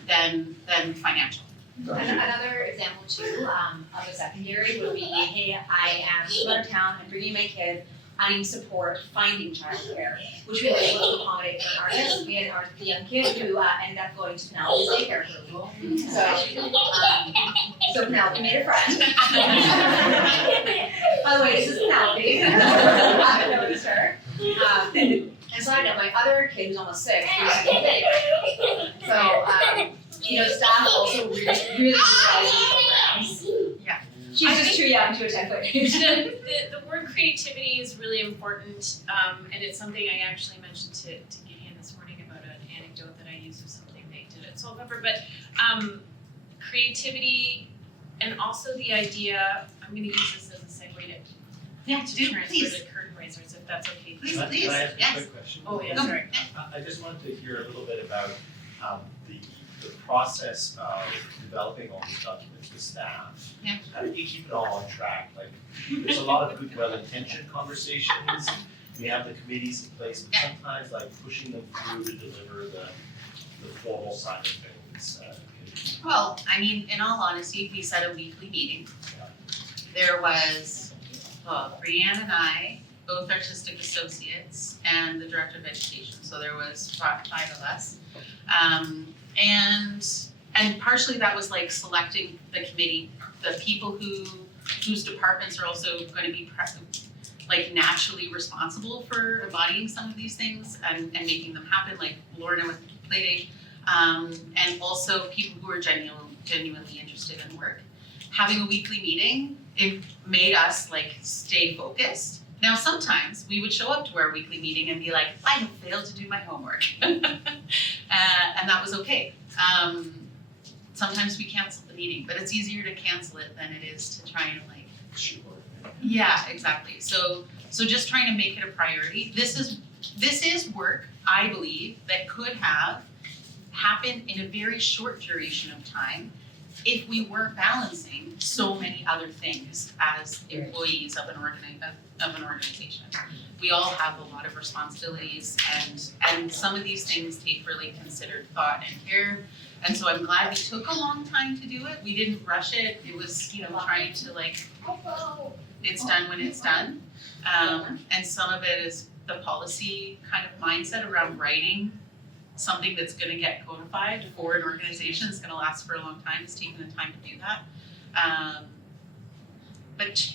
than financial. Another example too, of a secondary would be, hey, I am out of town, I'm bringing my kid, I need support finding childcare, which we were able to accommodate for an artist. We had a young kid who ended up going to Penelope's daycare for a little. So Penelope made a friend. By the way, this is Penelope. I haven't noticed her. And so I know my other kid who's almost 6, who's in daycare. So, staff also really utilize these programs. Yeah. She's just too young to attend quick. The word creativity is really important, and it's something I actually mentioned to Gideon this morning about an anecdote that I used of something they did at Soulpepper. But creativity, and also the idea, I'm going to use this as a segue to transfer to curtain raisers, if that's okay. Please, Can I ask a yes. quick question? Oh, yeah, No. sorry. I just wanted to hear a little bit about the process of developing all these documents with staff. Yeah. How do you keep it all on track? Like, there's a lot of good, well-intentioned conversations. We have the committees in place, but sometimes like pushing them through to deliver the formal side of things. Well, I mean, in all honesty, we set a weekly meeting. There was, Brianne and I, both artistic associates, and the director of education. So there was 5 of us. And partially that was like selecting the committee, the people whose departments are also going to be like naturally responsible for embodying some of these things and making them happen, like Lorna with Playdate, and also people who are genuinely interested in work. Having a weekly meeting, it made us like stay focused. Now sometimes we would show up to our weekly meeting and be like, I have failed to do my homework. And that was okay. Sometimes we canceled the meeting, but it's easier to cancel it than it is to try and like. Sure. Yeah, exactly. So just trying to make it a priority. This is work, I believe, that could have happened in a very short duration of time if we weren't balancing so many other things as employees of an organization. We all have a lot of responsibilities, and some of these things take really considered thought and care. And so I'm glad we took a long time to do it. We didn't rush it. It was, trying to like, it's done when it's done. And some of it is the policy kind of mindset around writing something that's gonna get codified for an organization, it's gonna last for a long time, it's taking the time to do that. But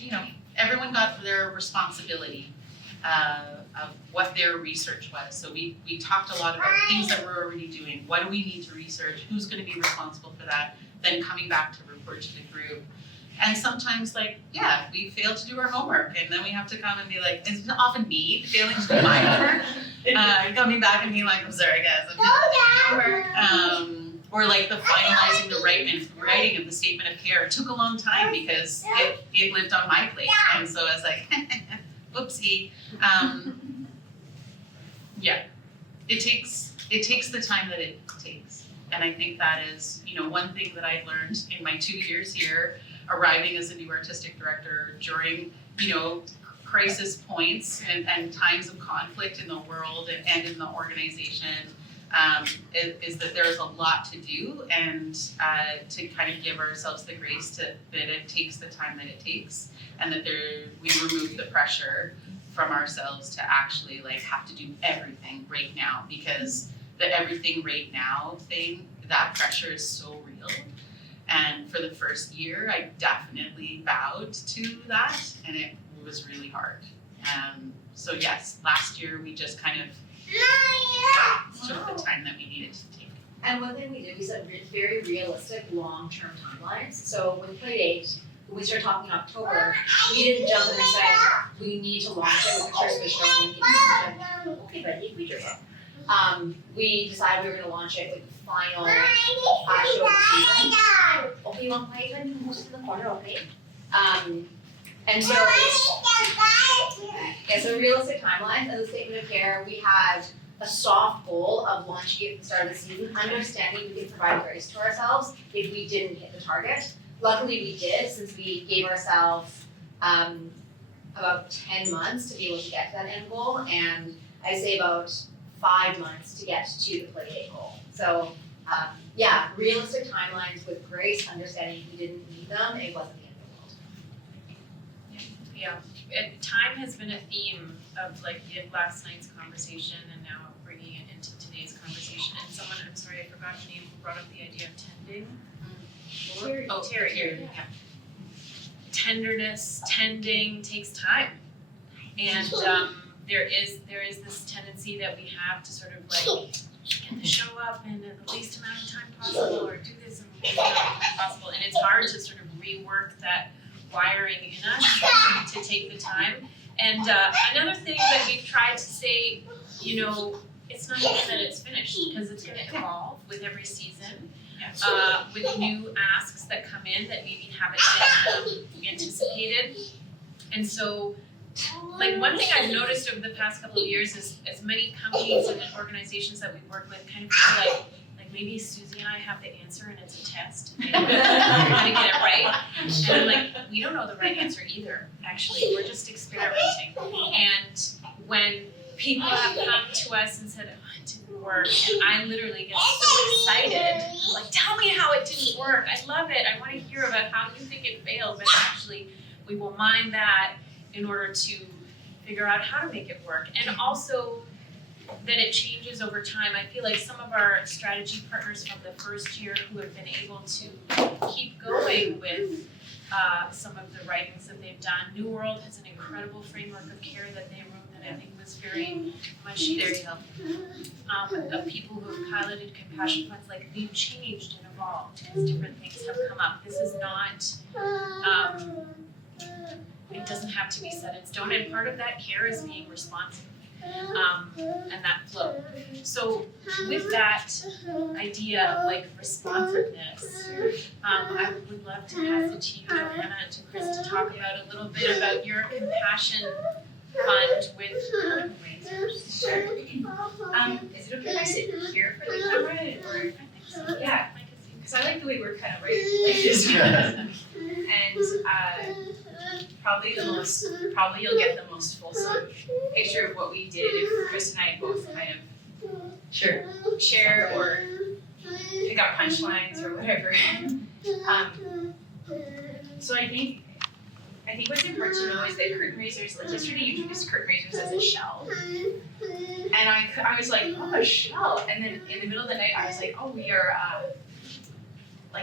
everyone got their responsibility of what their research was. So we talked a lot about things that we're already doing, what do we need to research, who's gonna be responsible for that, then coming back to report to the group. And sometimes we fail to do our homework and then we have to come and be like, it's often me failing to do my homework. Coming back and being like, I'm sorry guys, I'm doing homework. Or like the finalizing the writing of the statement of care. It took a long time because it lived on my plate. And so I was like, whoopsie. It takes the time that it takes. And I think that is, one thing that I've learned in my 2 years here, arriving as a new artistic director during, crisis points and times of conflict in the world and in the organization, is that there's a lot to do, and to kind of give ourselves the grace that it takes the time that it takes, and that we remove the pressure from ourselves to actually have to do everything right now, because the everything right now thing, that pressure is so real. And for the first year, I definitely bowed to that, and it was really hard. So yes, last year we just kind of took the time that we needed to take. And one thing we did, we set very realistic long-term timelines. So with Playdate, when we started talking in October, we didn't jump in and say, we need to launch it with the Christmas show. We need to launch it. Okay, buddy, we just we decided we were going to launch it with the final show of the season. Okay, you want to play it? You can post it in the corner, okay? And so, so realistic timelines and the statement of care, we had a soft goal of launching it at the start of the season, understanding we could provide grace to ourselves if we didn't hit the target. Luckily we did, since we gave ourselves about 10 months to be able to get to that end goal, and I say about 5 months to get to the Playdate goal. So realistic timelines with grace, understanding if we didn't need them, it wasn't the end of the world. Yeah, time has been a theme of last night's conversation and now bringing it into today's conversation. And someone, I'm sorry, I forgot her name, who brought up the idea of tending. Terry. Yeah. Tenderness, tending takes time. And there is this tendency that we have to sort of get the show up in the least amount of time possible, or do this in the least amount of time possible. And it's hard to sort of rework that wiring in us to take the time. And another thing that we've tried to say, it's not even that it's finished, because it's going to evolve with every season, with new asks that come in that maybe haven't been anticipated. And so, one thing I've noticed over the past couple of years is as many companies and organizations that we work with kind of feel like maybe Susie and I have the answer and it's a test. And we're gonna get it right. And I'm we don't know the right answer either, actually. We're just experimenting. And when people have come to us and said, it didn't work, and I literally get so excited, tell me how it didn't work. I love it. I want to hear about how you think it failed, but actually we will mine that in order to figure out how to make it work. And also that it changes over time. I feel like some of our strategy partners from the first year who have been able to keep going with some of the writings that they've done. New World has an incredible framework of care that they wrote that I think was very much used. Of people who have piloted compassion funds, they've changed and evolved as different things have come up. This is not it doesn't have to be set in stone, and part of that care is being responsive, and that flow. So with that idea of responsiveness, I would love to pass it to you, Johanna, and to Chris, to talk about a little bit about your compassion fund with fundraisers. Sure. Is it okay if I sit here for the camera? I think so. Yeah. Because I like the way we're kind of right like this. And probably you'll get the most fulsome picture of what we did if Chris and I both kind of share or pick up punchlines or whatever. So I think what's important to know is that curtain raisers, yesterday you introduced curtain raisers as a shell. And I was like, oh, a shell. And then in the middle of the night I was like, oh, we are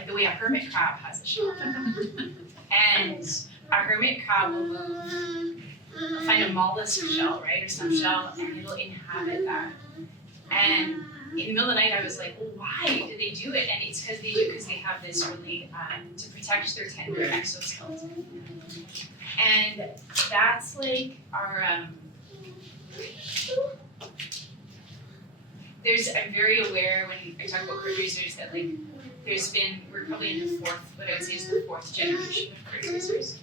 the way a hermit crab has a shell. And a hermit crab will find a mollusk shell, right, or some shell, and it'll inhabit that. And in the middle of the night, I was like, well, why do they do it? And it's because they have this really, to protect their tender exoskeleton. And that's our, I'm very aware when I talk about curtain raisers that we're probably in what I would say is the fourth generation of curtain raisers.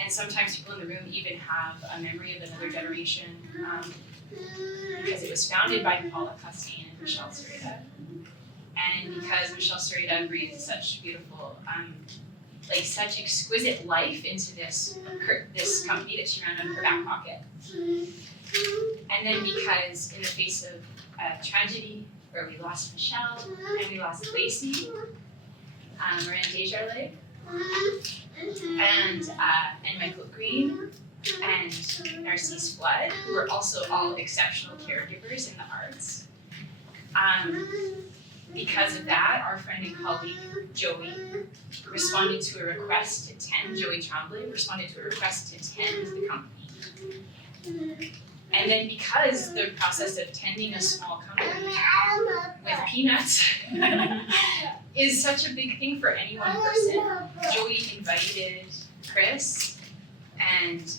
And sometimes people in the room even have a memory of another generation because it was founded by Paula Costain and Michelle Sereda. and because Michelle Story breathes such beautiful, like such exquisite life into this company that she ran out of her back pocket. And then because in the face of tragedy, where we lost Michelle and we lost Lacey, Miranda Desjardins, and Michael Green, and Narcisse Flood, who were also all exceptional caregivers in the arts. Because of that, our friend and colleague Joey responded to a request to tend, Joey Tremblay responded to a request to tend the company. And then because the process of tending a small company with peanuts is such a big thing for any one person, Joey invited Chris and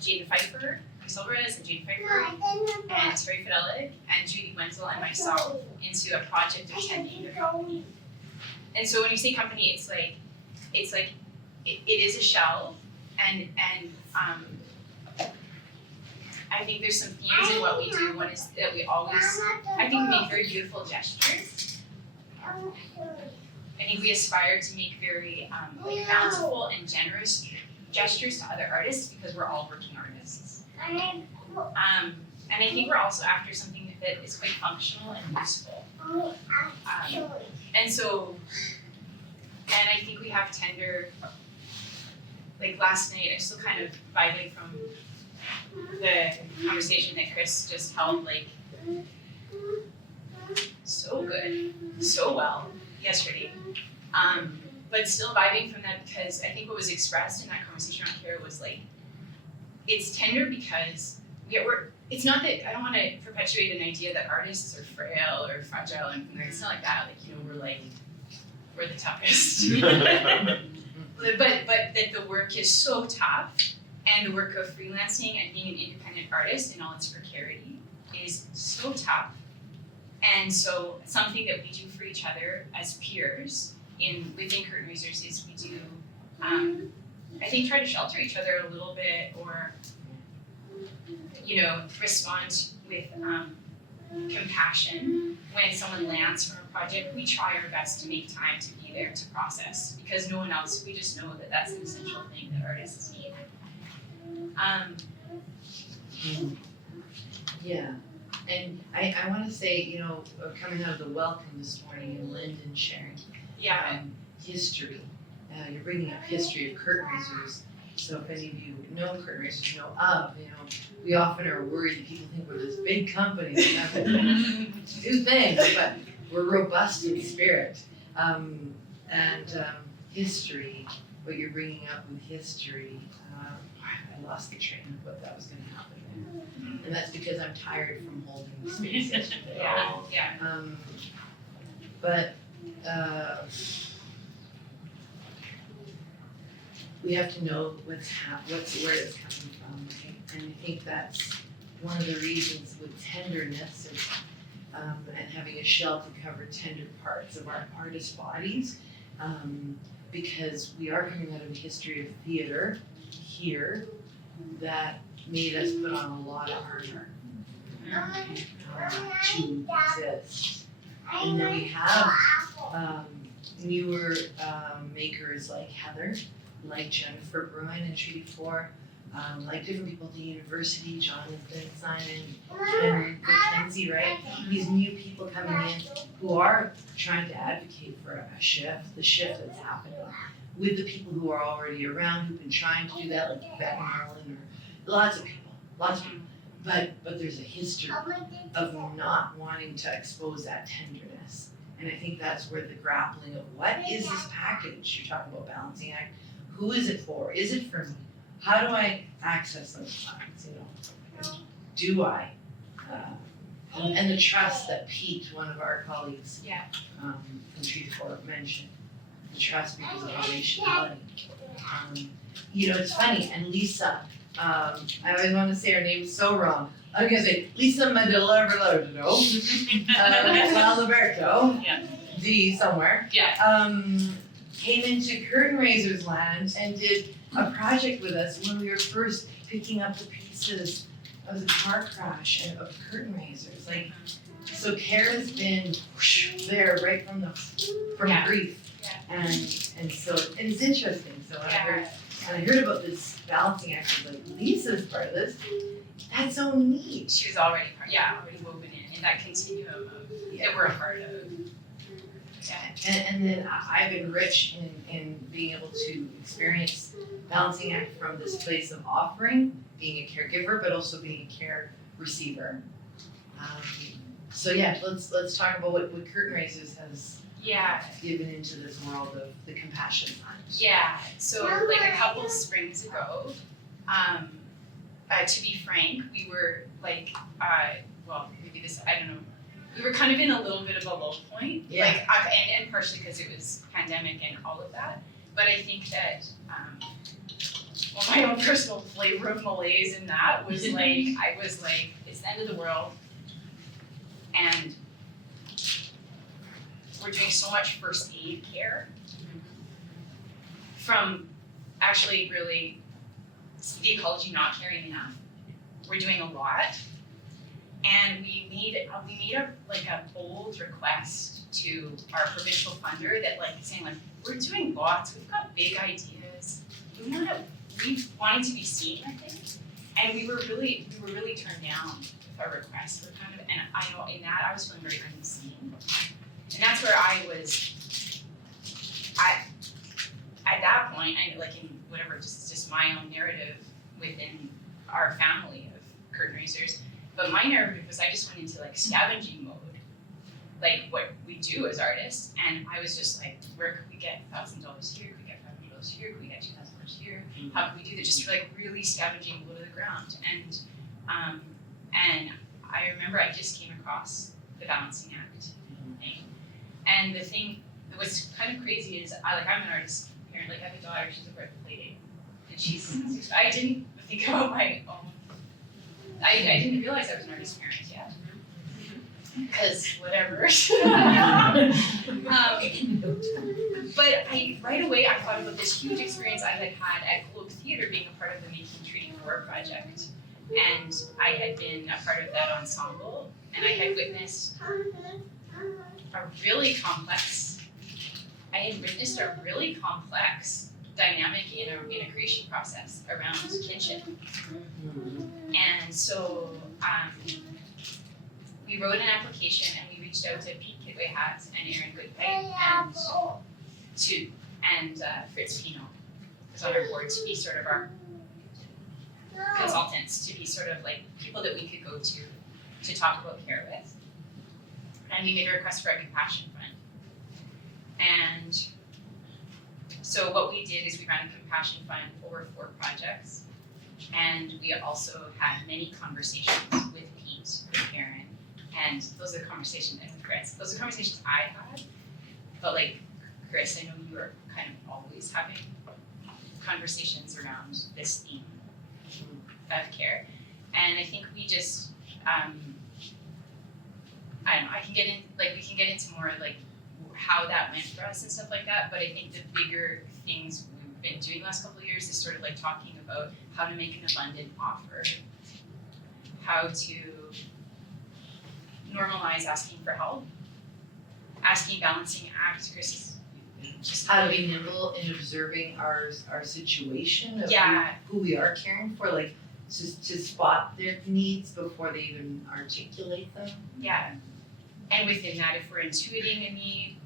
Jada Pfeiffer, Chris Alvarez and Jada Pfeiffer, and Terry Fidelic, and Judy Wenzel and myself into a project of tending the company. And so when you say company, it's like it is a shell, and I think there's some themes in what we do. One is that we always, I think we make very beautiful gestures. I think we aspire to make very like bountiful and generous gestures to other artists because we're all working artists. And I think we're also after something that is quite functional and useful. And so, and I think we have tender, like last night, I'm still kind of vibing from the conversation that Chris just held, like, so good, so well yesterday. But still vibing from that because I think what was expressed in that conversation around care was like, it's tender because it's not that, I don't want to perpetuate an idea that artists are frail or fragile and it's not like that, like, you know, we're the toughest. but that the work is so tough, and the work of freelancing and being an independent artist in all its precarity is so tough. And so something that we do for each other as peers within Curtain Raisers is we do, I think, try to shelter each other a little bit, or, you know, respond with compassion when someone lands from a project. We try our best to make time to be there to process, because no one else, we just know that that's an essential thing that artists need. Yeah, and I want to say, you know, coming out of the welcome this morning and Lyndon sharing history, you're bringing up history of Curtain Raisers. So if any of you know Curtain Raisers, we often are worried that people think we're this big company that have to do things, but we're robust in spirit. History, what you're bringing up with history, I lost the train of what that was going to happen there. And that's because I'm tired from holding the space yesterday. We have to know where it's coming from, right? And I think that's one of the reasons with tenderness and having a shell to cover tender parts of our artist bodies, because we are coming out of a history of theater here that made us put on a lot of armor to exist. And then we have newer makers like Heather, like Jennifer Bruin in Treaty 4, like different people at the university, Jonathan Simon, and Mackenzie, right? These new people coming in who are trying to advocate for a shift, the shift that's happening with the people who are already around, who've been trying to do that, like Beck Marlin, or lots of people. But there's a history of not wanting to expose that tenderness. And I think that's where the grappling of what is this package? You're talking about balancing act. Who is it for? Is it for me? How do I access those funds? Do I? And the trust that Pete, one of our colleagues from Treaty 4 mentioned, the trust because of relationality. It's funny, and Lisa, I always want to say her name so wrong. I'm gonna say Lisa Madillerberto, Alberto, D somewhere. Came into Curtain Raisers land and did a project with us when we were first picking up the pieces was a car crash and of curtain raisers, like, so care has been whoosh, there right from Yeah. grief. Yeah. And so, and it's interesting, so when I heard about this balancing act, I was like, Lisa's part of this, that's so neat. She was already woven in that continuum of that we're a part of. Yeah. And then I've been rich in being able to experience balancing act from this place of offering, being a caregiver, but also being a care receiver. So yeah, let's talk about what Curtain Raisers has given into this world of the Compassion Fund. Yeah, so like a couple springs ago, to be frank, we were like, well, maybe this, I don't know, we were kind of in a little bit of a low point. Yeah. Like, and partially because it was pandemic and all of that, but I think that, well, my own personal flavor of malaise in that was like, I was like, it's the end of the world, and we're doing so much first aid care from actually really the ecology not caring enough. We're doing a lot, and we made a bold request to our provincial funder that like saying like we're doing lots, we've got big ideas, we wanted to be seen, I think, and we were really turned down with our request. We're kind of, and I know in that I was feeling very unseen, and that's where I was. At that point, I like in whatever, just my own narrative within our family of curtain raisers. But my narrative was I just went into like scavenging mode, like what we do as artists, and I was just like, where could we get $1,000 here? Could we get $500 here? Could we get $2,000 here? How can we do that? Just like really scavenging low to the ground. And I remember I just came across the balancing act thing, and the thing that was kind of crazy is I'm an artist parent, like I have a daughter, she's a birthplating, and I didn't think about my own. I didn't realize I was an artist parent yet. Because whatever. But right away I thought about this huge experience I had at Globe Theatre being a part of the Making Treaty 4 project. And I had been a part of that ensemble, and I had witnessed a really complex dynamic in a creation process around kinship. And so we wrote an application and we reached out to Pete Kidway Hatch and Aaron Goodway and Fritz Pino was on our board to be sort of our consultants, to be sort of like people that we could go to talk about care with. And we made a request for a compassion fund. And so what we did is we ran a compassion fund over 4 projects, and we also had many conversations with Pete, with Karen, and those are the conversations, and with Chris. Those are conversations I had, but like Chris, I know you are kind of always having conversations around this theme of care. And I think we just, I don't know, we can get into more like how that went for us and stuff like that, but I think the bigger things we've been doing the last couple of years is sort of like talking about how to make an abundant offer, how to normalize asking for help, asking balancing act, Chris, just How to be nimble in observing our situation of who we are caring for, like to spot their needs before they even articulate them. Yeah. And within that, if we're intuiting a need,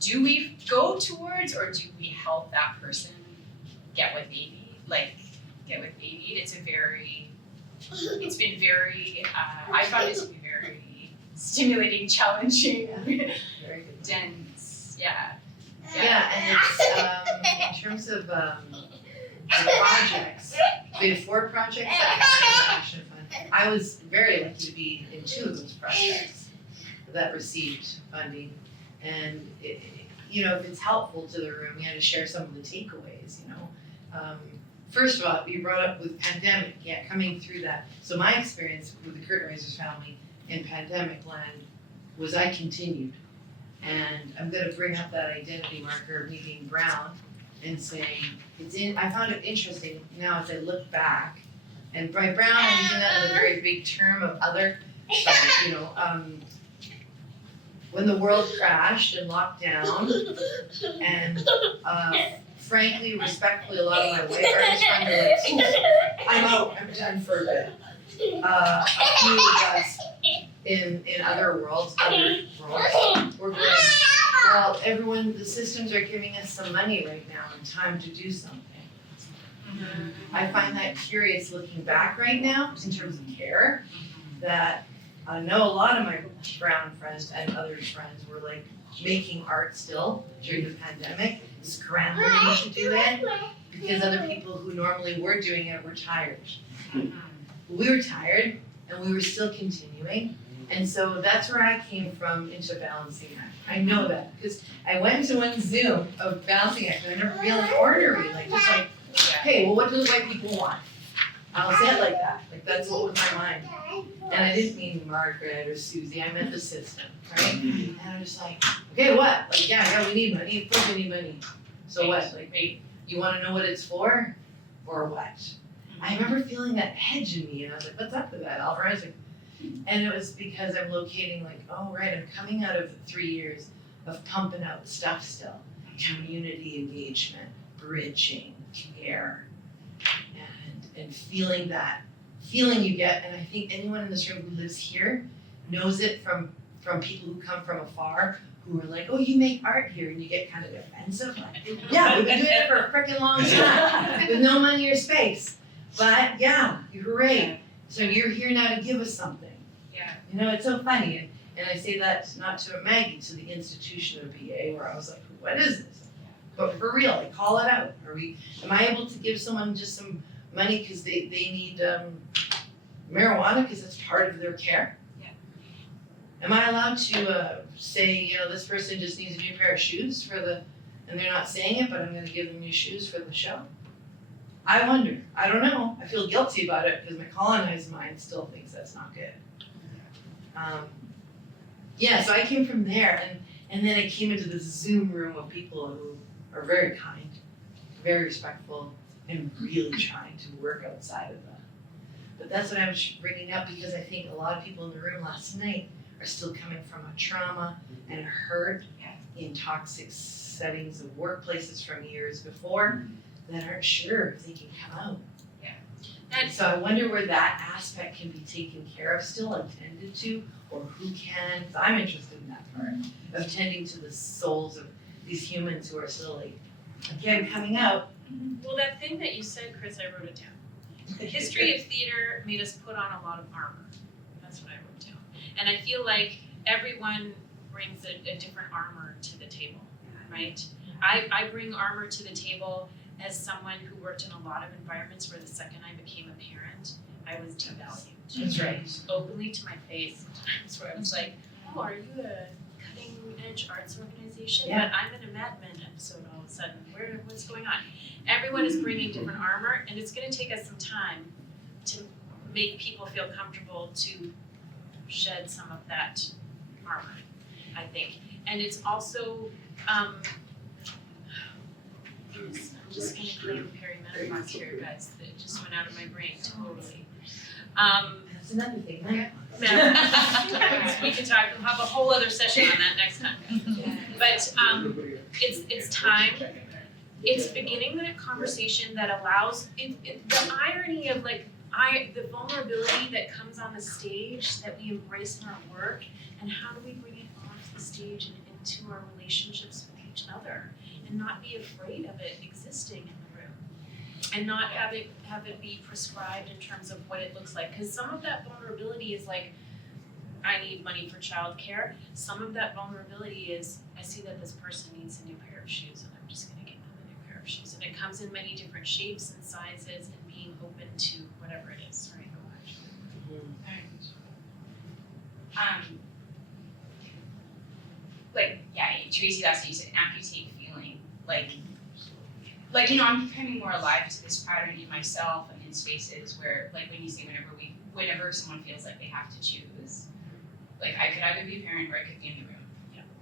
do we go towards or do we help that person get what they need? It's been very, I found it to be very stimulating, challenging, Very good. dense, And it's in terms of the projects, we had 4 projects that had a compassion fund. I was very lucky to be in 2 of those projects that received funding, and if it's helpful to the room, we had to share some of the takeaways. First of all, you brought up with pandemic, coming through that. So my experience with the Curtain Raisers family in pandemic land was I continued. And I'm gonna bring up that identity marker of me being brown and saying, I found it interesting now as I look back And by brown, I'm using that as a very big term of other, you know, when the world crashed and locked down, and frankly, respectfully, a lot of my white artist friends are like, "Ooh, I'm out, I'm done for a bit." A few of us in other worlds, we're going, well, everyone, the systems are giving us some money right now and time to do something. I find that curious looking back right now in terms of care, that I know a lot of my brown friends and other friends were like making art still during the pandemic, scrambling to do it because other people who normally were doing it were tired. We were tired and we were still continuing, and so that's where I came from into balancing act. I know that because I went to one Zoom of balancing act and I remember feeling ornery, like just like, hey, well, what do the white people want? I'll say it like that. Like that's what was my mind. And I didn't mean Margaret or Susie. I meant the system, right? And I'm just like, okay, what? Like, yeah, we need money. Of course we need money. So what? Like, wait, you want to know what it's for, or what? I remember feeling that edge in me, and I was like, what's up with that, Alvaro? I was like, and it was because I'm locating, like, oh right, I'm coming out of 3 years of pumping out stuff still, community engagement, bridging, care, and feeling that feeling you get, and I think anyone in this room who lives here knows it from people who come from afar who are like, oh, you make art here, and you get kind of defensive, like, yeah, we've been doing it for a freaking long time with no money or space, but yeah, hooray, so you're here now to give us something. Yeah. You know, it's so funny, and I say that not to Maggie, to the institution of BA, where I was like, what is this? But for real, like, call it out. Am I able to give someone just some money because they need marijuana because it's part of their care? Yeah. Am I allowed to say, you know, this person just needs a new pair of shoes and they're not saying it, but I'm going to give them new shoes for the show? I wonder. I don't know. I feel guilty about it because my colonized mind still thinks that's not good. Yeah, so I came from there, and then I came into this Zoom room of people who are very kind, very respectful, and really trying to work outside of that. But that's what I was bringing up because I think a lot of people in the room last night are still coming from a trauma and a hurt in toxic settings of workplaces from years before that aren't sure if they can come out. And so I wonder where that aspect can be taken care of still and tended to, or who can, because I'm interested in that part of tending to the souls of these humans who are still like, again, coming out. Well, that thing that you said, Chris, I wrote it down. The history of theater made us put on a lot of armor. That's what I wrote down. And I feel like everyone brings a different armor to the table, right? I bring armor to the table as someone who worked in a lot of environments where the second I became a parent, I was devalued. That's right. Openly to my face sometimes, where I was like, oh, are you a cutting edge arts organization? Yeah. But I'm in a Mad Men episode all of a sudden. What's going on? Everyone is bringing different armor, and it's going to take us some time to make people feel comfortable to shed some of that armor, I think. And it's also, I'm just going to claim perimenopause here, guys, that just went out of my brain totally. That's another thing, right? We can talk, we'll have a whole other session on that next time. But it's time. It's beginning that conversation that allows the irony of like the vulnerability that comes on the stage that we embrace in our work, and how do we bring it off the stage and into our relationships with each other, and not be afraid of it existing in the room, and not have it be prescribed in terms of what it looks like. Because some of that vulnerability is like, I need money for childcare. Some of that vulnerability is, I see that this person needs a new pair of shoes, and I'm just going to get them a new pair of shoes. And it comes in many different shapes and sizes, and being open to whatever it is. Sorry, go ahead. Tracy, that's what you said, amputate feeling. Like, you know, I'm becoming more alive to this pattern in myself and in spaces where, like, when you say whenever someone feels like they have to choose, like, I could either be a parent or I could be in the room,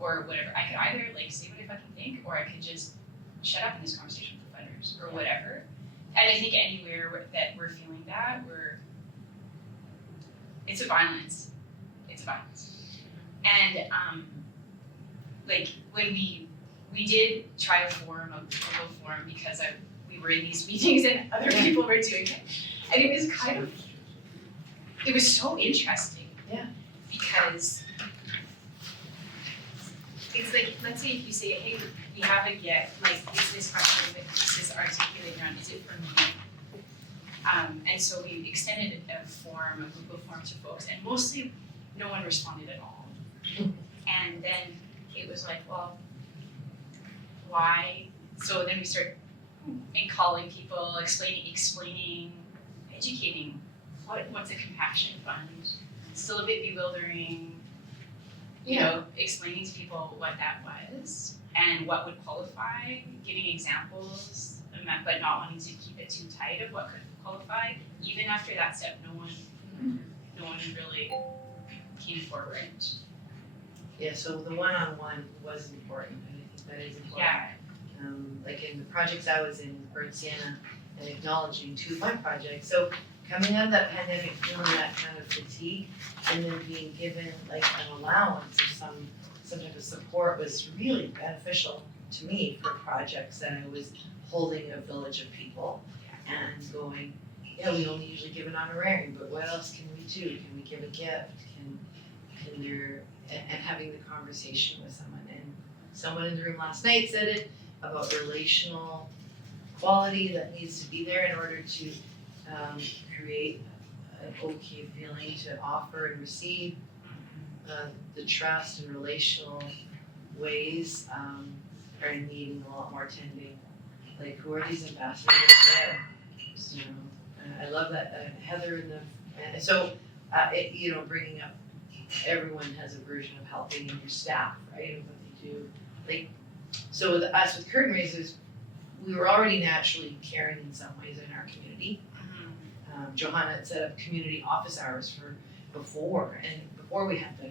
or whatever. I could either, like, say what I fucking think, or I could just shut up in this conversation with funders or whatever. and I think anywhere that we're feeling that, it's a violence. And like when we did try to form a Google form because we were in these meetings and other people were doing it, and it was so interesting. Yeah. Because it's like, let's say if you say, hey, we have a gift, like, is this question, but this is articulated around, is it for me? And so we extended a Google form to folks, and mostly no one responded at all. And then it was like, well, why? So then we started calling people, explaining, educating, what's a compassion fund? Still a bit bewildering, explaining to people what that was and what would qualify, giving examples, but not wanting to keep it too tight of what could qualify. Even after that step, no one really came forward. Yeah, so the one-on-one was important, and I think that is important. Yeah. Like in the projects I was in, Burnt Sienna, and acknowledging two of my projects. So coming out of that pandemic, feeling that kind of fatigue, and then being given like an allowance of some type of support was really beneficial to me for projects that I was holding a village of people and going, yeah, we only usually give an honorarium, but what else can we do? Can we give a gift? Can there, and having the conversation with someone. And someone in the room last night said it about relational quality that needs to be there in order to create an okay feeling to offer and receive. The trust and relational ways are needing a lot more tending. Like, who are these ambassadors there? So, I love that Heather and so bringing up everyone has a version of helping in your staff, right? Of what they do. Like, so with us with curtain raisers, we were already naturally caring in some ways in our community. Johanna had set up community office hours before we had the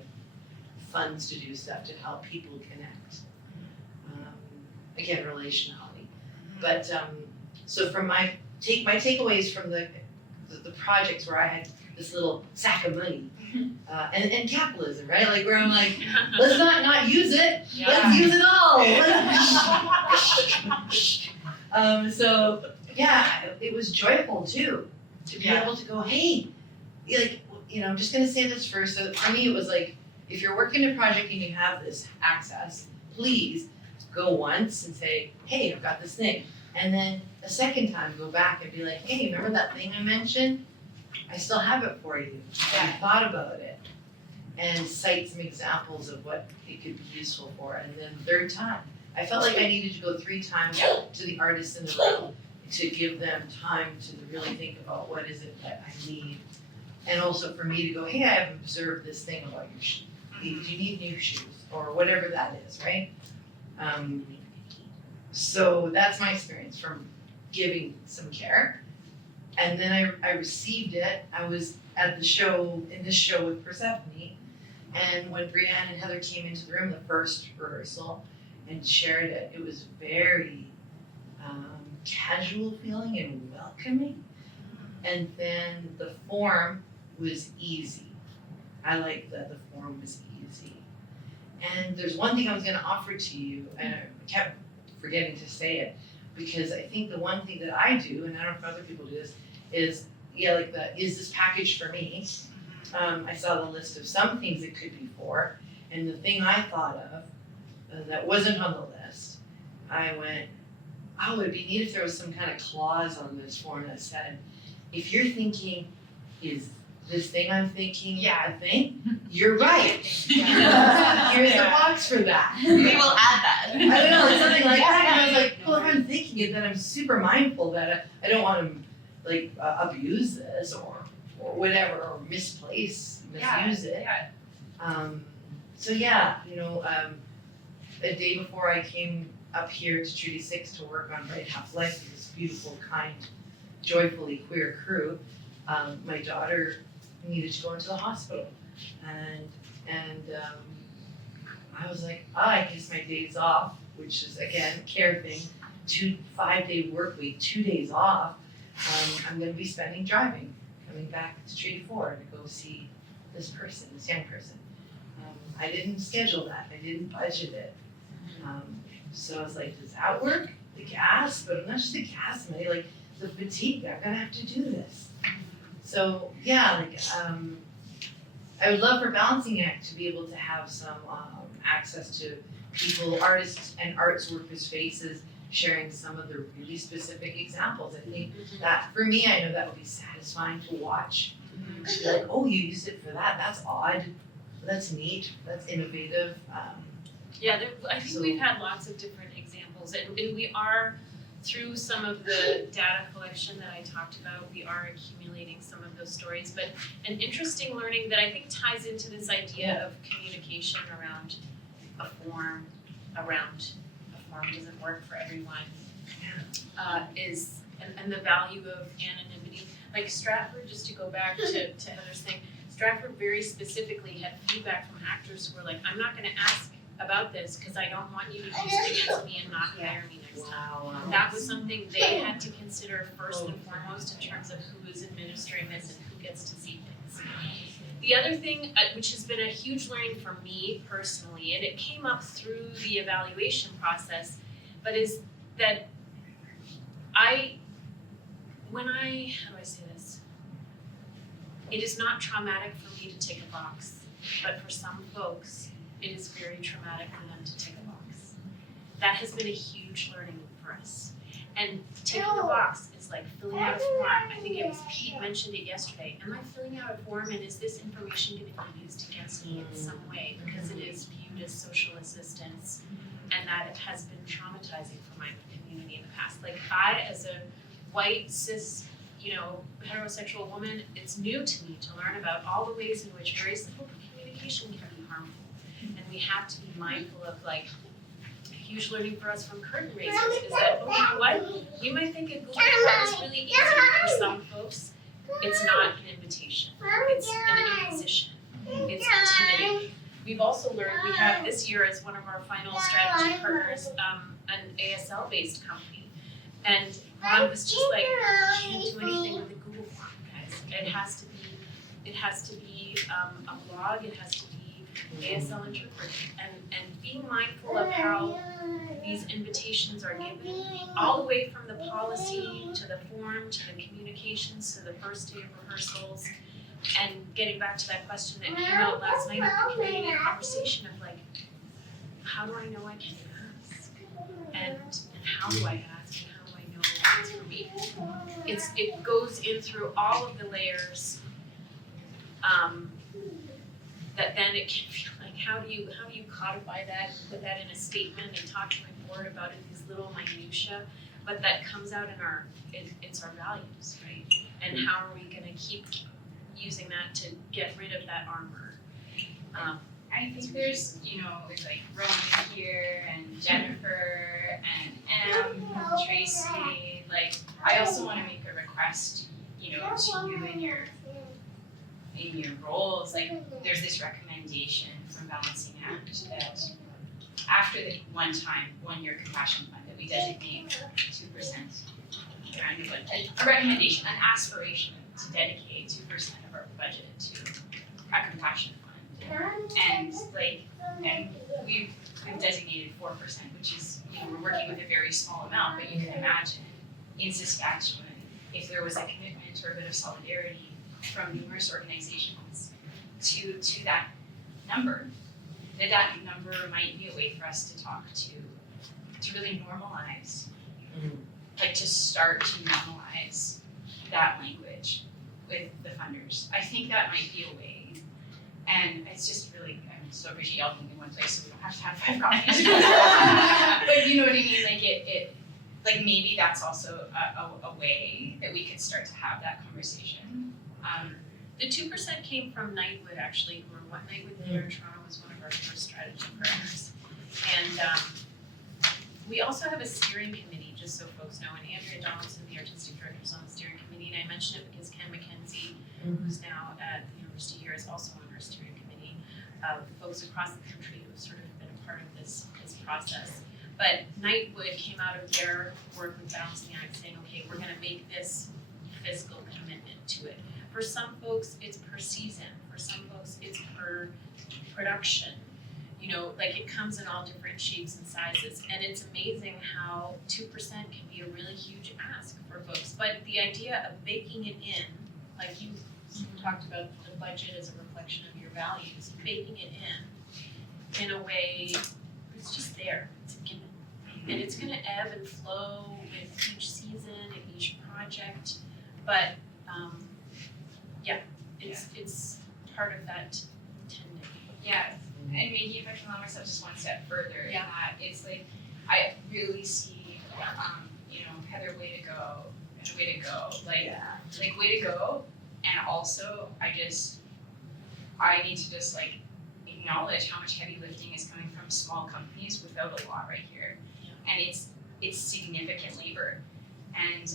funds to do stuff to help people connect. Again, relationality. But so from my takeaways from the projects where I had this little sack of money, and capitalism, right? Like where I'm like, let's not use it, let's use it all. So yeah, it was joyful too, to be able to go, hey, I'm just gonna say this first. So for me, it was like, if you're working a project and you have this access, please go once and say, hey, I've got this thing. And then a second time, go back and be like, hey, remember that thing I mentioned? I still have it for you. I thought about it. And cite some examples of what it could be useful for. And then third time, I felt like I needed to go 3 times to the artists in the room to give them time to really think about what is it that I need. And also for me to go, hey, I have observed this thing about your shoes. Do you need new shoes? Or whatever that is, right? So that's my experience from giving some care. And then I received it. I was at the show, in this show with Persephone, and when Brianne and Heather came into the room, the first rehearsal, and shared it, it was very casual feeling and welcoming. And then the form was easy. I liked that the form was easy. And there's one thing I was gonna offer to you, and I kept forgetting to say it, because I think the one thing that I do, and I don't know if other people do this, is, is this package for me? I saw the list of some things it could be for, and the thing I thought of that wasn't on the list, I went, oh, it'd be neat if there was some kind of clause on this form that said, if you're thinking, is this thing I'm thinking a thing? You're right. Here's the box for that. We will add that. I don't know, like something like that. And I was like, well, if I'm thinking it, then I'm super mindful that I don't want to abuse this or whatever, or misuse it. So yeah, a day before I came up here to Treaty 6 to work on Bright Half Life with this beautiful, kind, joyfully queer crew, my daughter needed to go into the hospital, and I was like, I guess my day's off, which is again care thing, 5-day work week, 2 days off. I'm gonna be spending driving, coming back to Treaty 4 to go see this person, this young person. I didn't schedule that, I didn't budget it. So I was like, does that work? The gas, but not just the gas money, like the fatigue, I'm gonna have to do this. So yeah, like I would love for Balancing Act to be able to have some access to people, artists and arts workers' faces, sharing some of the really specific examples. I think that, for me, I know that would be satisfying to watch. To be like, oh, you used it for that, that's odd, that's neat, that's innovative. Yeah, I think we've had lots of different examples, and we are, through some of the data collection that I talked about, we are accumulating some of those stories. But an interesting learning that I think ties into this idea of communication around a form doesn't work for everyone, is, and the value of anonymity. Like Stratford, just to go back to Heather's thing, Stratford very specifically had feedback from actors who were like, I'm not gonna ask about this because I don't want you to use it against me and not hire me next time. That was something they had to consider first and foremost in terms of who is administering this and who gets to see things. The other thing, which has been a huge learning for me personally, and it came up through the evaluation process, but is that how do I say this? It is not traumatic for me to tick a box, but for some folks, it is very traumatic for them to tick a box. That has been a huge learning for us. And ticking a box is like filling out a form. I think it was Pete mentioned it yesterday. Am I filling out a form and is this information going to be used against me in some way? Because it is viewed as social assistance, and that it has been traumatizing for my community in the past. Like I, as a white, cis, heterosexual woman, it's new to me to learn about all the ways in which very simple communication can be harmful. And we have to be mindful of, like, a huge learning for us from curtain raisers is that, oh, you know what? You might think a Google form is really easy for some folks. It's not an invitation. It's an imposition. It's intimidating. We've also learned, we have this year as one of our final strategy partners, an ASL-based company. And Ron was just like, you can't do anything with a Google form, guys. It has to be a blog, it has to be ASL interpreted, and being mindful of how these invitations are given, all the way from the policy to the form to the communications to the first day of rehearsals, and getting back to that question that came out last night at the community conversation of like, how do I know I can ask, and how do I ask, and how do I know it's for me? It goes in through all of the layers. That then it can feel like, how do you codify that, put that in a statement and talk to my board about it, these little minutiae, but that comes out in it's our values, right? And how are we gonna keep using that to get rid of that armor? I think there's, like Rowan here and Jennifer and Em, Tracy, like, I also wanna make a request, to you in your roles, like there's this recommendation from Balancing Act that after the one-year compassion fund that we designate 2% a recommendation, an aspiration to dedicate 2% of our budget to a compassion fund. And we've designated 4%, which is, we're working with a very small amount, but you can imagine in Saskatchewan, if there was a commitment or a bit of solidarity from numerous organizations to that number, that number might be a way for us to talk to really normalize, like to start to normalize that language with the funders. I think that might be a way, and it's just really, so appreciate y'all being in one place so we don't have to have 5 coffees. But you know what I mean, like maybe that's also a way that we could start to have that conversation. The 2% came from Nightwood, actually, who were Nightwood Theatre in Toronto was one of our first strategy partners. And we also have a steering committee, just so folks know, and Andrea Donaldson, the artistic director, is on the steering committee, and I mention it because Ken McKenzie, who's now at the university here, is also on our steering committee of folks across the country who have sort of been a part of this process. But Nightwood came out of their work with Balancing Act saying, okay, we're gonna make this fiscal commitment to it. For some folks, it's per season. For some folks, it's per production. You know, like it comes in all different shapes and sizes, and it's amazing how 2% can be a really huge ask for folks. But the idea of baking it in, like you talked about the budget as a reflection of your values, baking it in a way it's just there, it's a given. And it's gonna ebb and flow with each season and each project, but it's part of that intending. Yeah, and maybe if I can allow myself just one step further, Yeah. that it's like, I really see, Heather, way to go, like way to go, and also, I need to just like acknowledge how much heavy lifting is coming from small companies without a law right here. And it's significant labor. And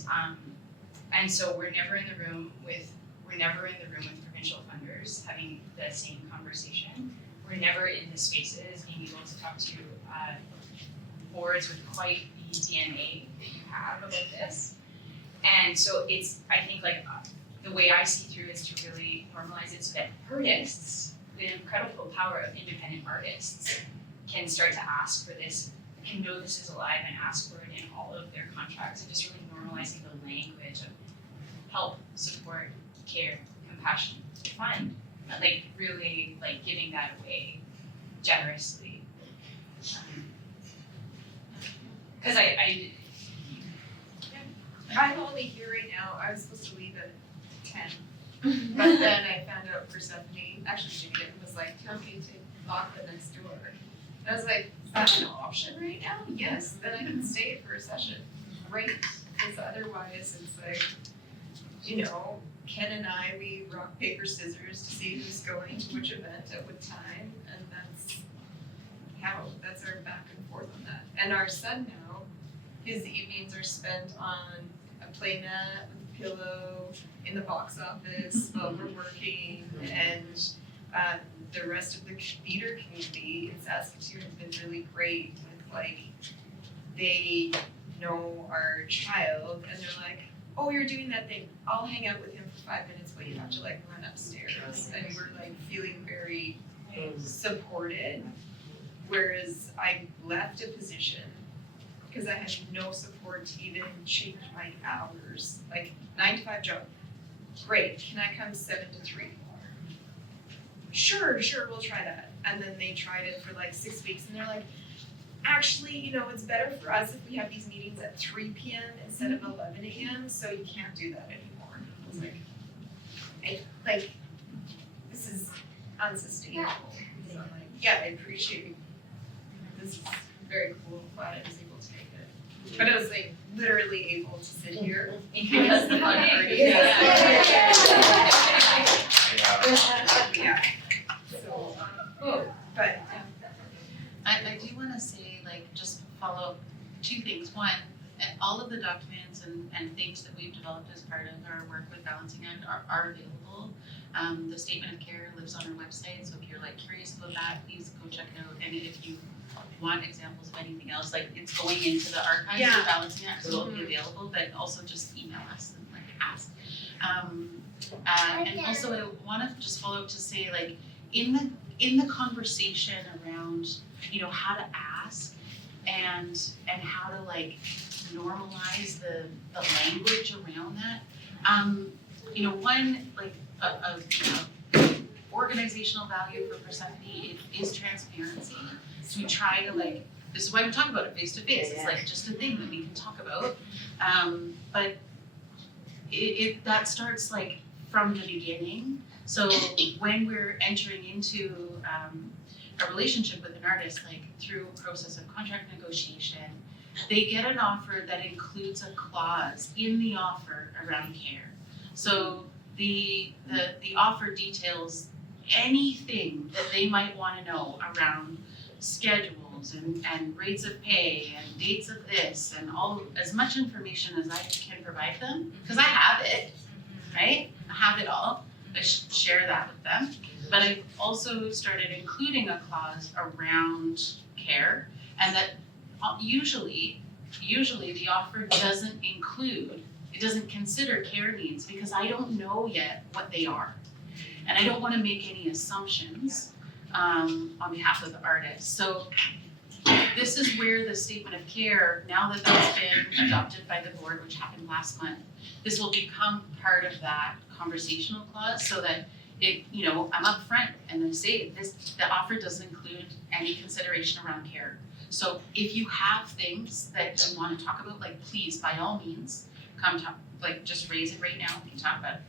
so we're never in the room with provincial funders having the same conversation. We're never in the spaces being able to talk to boards with quite the DNA that you have about this. And so I think the way I see through is to really normalize it so that artists, the incredible power of independent artists, can start to ask for this, can know this is alive and ask for it in all of their contracts, and just really normalizing the language of help, support, care, compassion, fun, really giving that away generously. Because I'm only here right now. I was supposed to leave at 10, but then I found out Persephone, actually Jimmy was like, tell me to lock the next door. And I was like, is that an option right now? Yes, then I can stay for a session. Right, because otherwise it's like, Ken and I, we rock, paper, scissors to see who's going to which event at what time, and that's our back and forth on that. And our son now, his evenings are spent on a play mat with a pillow in the box office while we're working, and the rest of the theater community in Saskatoon has been really great with they know our child and they're like, oh, you're doing that thing, I'll hang out with him for 5 minutes while you have to run upstairs, and we're feeling very supported. Whereas I left a position because I had no support to even change my hours, 9 to 5 job. Great, can I come 7 to 3? Sure, we'll try that. And then they tried it for 6 weeks, and they're like, actually, it's better for us if we have these meetings at 3 p.m. instead of 11 a.m., so you can't do that anymore. I was this is unsustainable. So I'm yeah, I appreciate this is very cool, glad I was able to make it. But I was literally able to sit here because the fun already yeah. So, but I do wanna say, just follow 2 things. One, all of the documents and things that we've developed as part of our work with Balancing Act are available. The statement of care lives on our website, so if you're curious about that, please go check it out. And if you want examples of anything else, it's going into the archives of Balancing Act, so it'll be available, but also just email us and ask. And also I wanna just follow up to say in the conversation around how to ask and how to normalize the language around that. One organizational value for Persephone is transparency. So we try to this is why we talk about it face to face. It's just a thing that we can talk about. But that starts from the beginning. So when we're entering into a relationship with an artist, through a process of contract negotiation, they get an offer that includes a clause in the offer around care. So the offer details anything that they might want to know around schedules and rates of pay and dates of this and as much information as I can provide them, because I have it, right? I have it all. I share that with them. But I've also started including a clause around care, and that usually the offer doesn't include it doesn't consider care needs because I don't know yet what they are. And I don't wanna make any assumptions on behalf of the artist. So this is where the statement of care, now that that's been adopted by the board, which happened last month, this will become part of that conversational clause so that it, I'm upfront and I say the offer doesn't include any consideration around care. So if you have things that you want to talk about, like please, by all means, come talk, like just raise it right now, we can talk about it.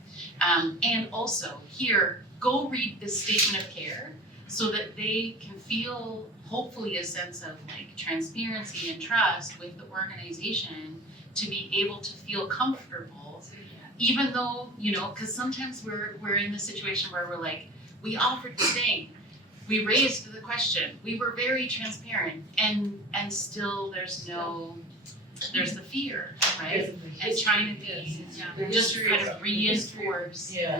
And also here, go read this statement of care so that they can feel hopefully a sense of like transparency and trust with the organization to be able to feel comfortable, even though, because sometimes we're in the situation where we're like, we offered the thing, we raised the question, we were very transparent, and still there's the fear, right? And trying to be, just kind of reinforce the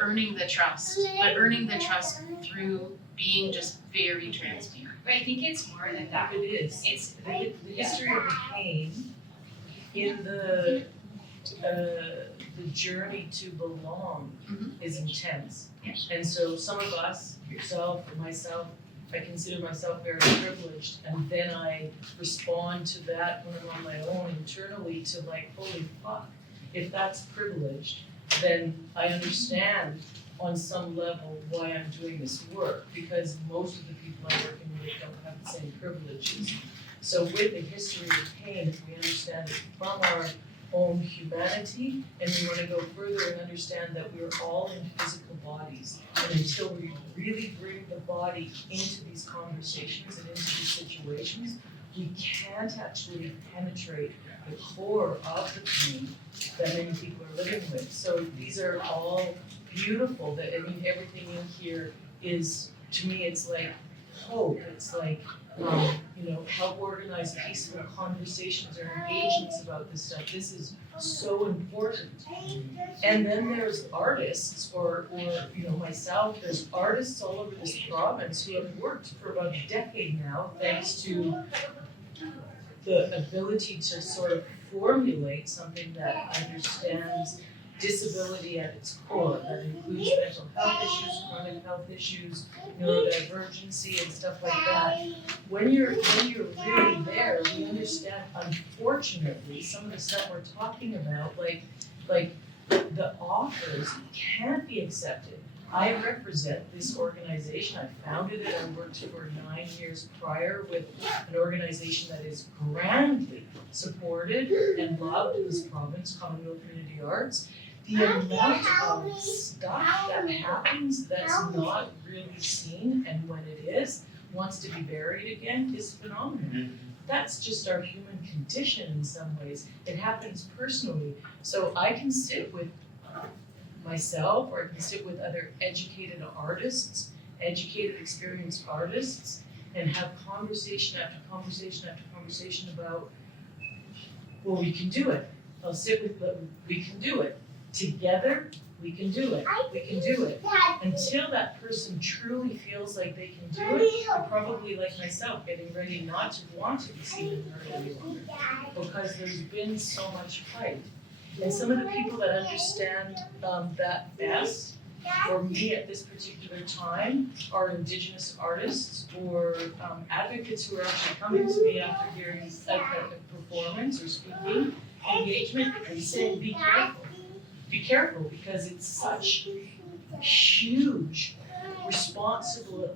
earning the trust, but earning the trust through being just very transparent. But I think it's more than that. It is. It's The history of the pain in the journey to belong is intense. Yes. And so some of us, yourself or myself, I consider myself very privileged, and then I respond to that when I'm on my own internally to like, holy fuck, if that's privileged, then I understand on some level why I'm doing this work, because most of the people I'm working with don't have the same privileges. So with the history of pain, if we understand it from our own humanity, and we want to go further and understand that we're all in physical bodies, and until we really bring the body into these conversations and into these situations, we can't actually penetrate the core of the pain that many people are living with. So these are all beautiful, everything in here is, to me, it's like hope, it's like, help organize peaceful conversations or engagements about this stuff. This is so important. And then there's artists, or myself, there's artists all over this province who have worked for about a decade now, thanks to the ability to sort of formulate something that understands disability at its core, that includes mental health issues, chronic health issues, neurodivergency and stuff like that. When you're really there, we understand, unfortunately, some of the stuff we're talking about, like the offers can't be accepted. I represent this organization. I founded it. I worked for 9 years prior with an organization that is grandly supported and loved in this province, Commonwealth Community Arts. The amount of stuff that happens that's not really seen, and when it is, wants to be buried again, is phenomenal. That's just our human condition in some ways. It happens personally. So I can sit with myself, or I can sit with other educated artists, educated, experienced artists, and have conversation after conversation after conversation about, well, we can do it. I'll sit with them, we can do it. Together, we can do it. We can do it. Until that person truly feels like they can do it, they're probably like myself, getting ready not to want to be seen and heard any longer, because there's been so much fight. And some of the people that understand that best, for me at this particular time, are Indigenous artists or advocates who are actually coming to me after hearing a performance or speaking engagement and saying, be careful. Be careful, because it's such huge responsibility,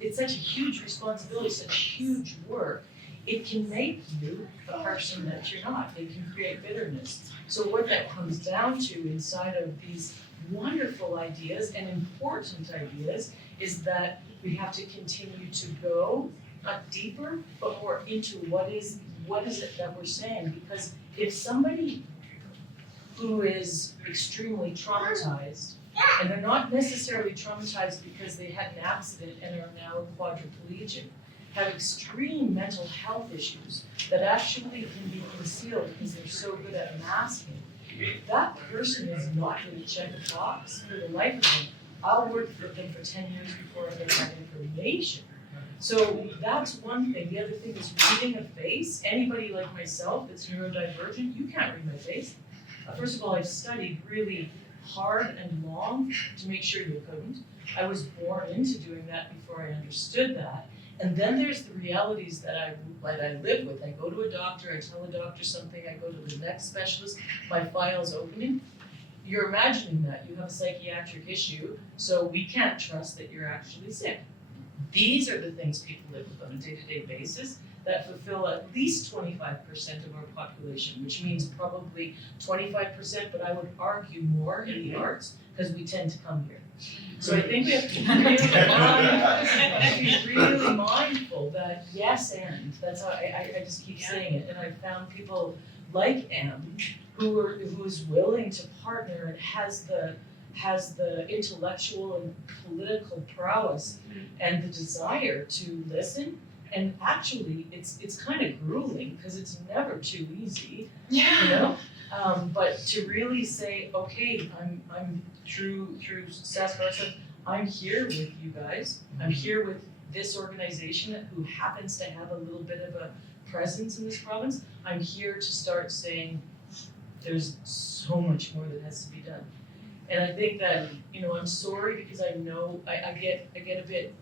it's such a huge responsibility, such huge work. It can make you a person that you're not. It can create bitterness. So what that comes down to inside of these wonderful ideas and important ideas is that we have to continue to go not deeper, but more into what is it that we're saying. Because if somebody who is extremely traumatized, and they're not necessarily traumatized because they had an accident and are now quadriplegic, have extreme mental health issues that actually can be concealed because they're so good at masking, that person is not going to check a box for the life of them. I'll work with them for 10 years before I get that information. So that's one thing. The other thing is reading a face. Anybody like myself that's neurodivergent, you can't read my face. First of all, I've studied really hard and long to make sure you couldn't. I was born into doing that before I understood that. And then there's the realities that I live with. I go to a doctor, I tell a doctor something, I go to the next specialist, my file's opening. You're imagining that you have a psychiatric issue, so we can't trust that you're actually sick. These are the things people live with on a day-to-day basis that fulfill at least 25% of our population, which means probably 25%, but I would argue more in the arts, because we tend to come here. So I think we have to be really mindful that yes and, that's how I just keep saying it, and I've found people like Em who's willing to partner and has the intellectual and political prowess and the desire to listen. And actually, it's kind of grueling because it's never too easy, you know. But to really say, okay, I'm through Saskatchewan, I'm here with you guys. I'm here with this organization who happens to have a little bit of a presence in this province. I'm here to start saying, there's so much more that has to be done. And I think that, you know, I'm sorry because I know I get a bit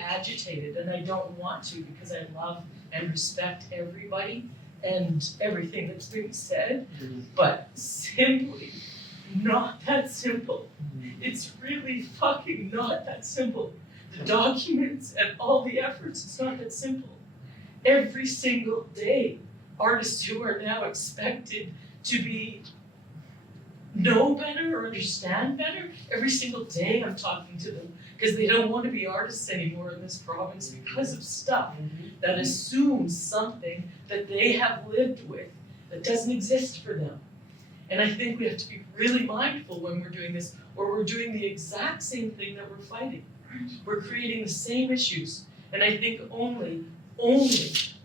agitated, and I don't want to because I love and respect everybody and everything that's being said, but simply not that simple. It's really fucking not that simple. The documents and all the efforts, it's not that simple. Every single day, artists who are now expected to know better or understand better, every single day I'm talking to them because they don't want to be artists anymore in this province because of stuff that assumes something that they have lived with that doesn't exist for them. And I think we have to be really mindful when we're doing this, or we're doing the exact same thing that we're fighting. We're creating the same issues. And I think only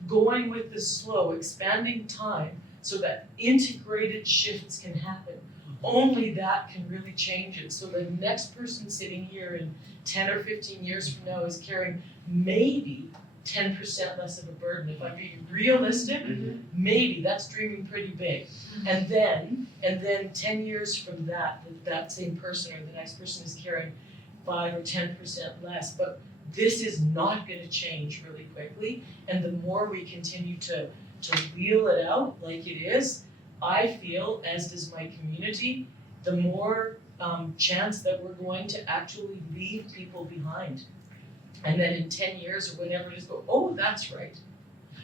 going with the slow, expanding time so that integrated shifts can happen. Only that can really change it. So the next person sitting here in 10 or 15 years from now is carrying maybe 10% less of a burden. If I'm being realistic, maybe that's dreaming pretty big. And then 10 years from that same person or the next person is carrying 5 or 10% less. But this is not going to change really quickly. And the more we continue to wheel it out like it is, I feel, as does my community, the more chance that we're going to actually leave people behind. And then in 10 years or whenever it is, go, oh, that's right.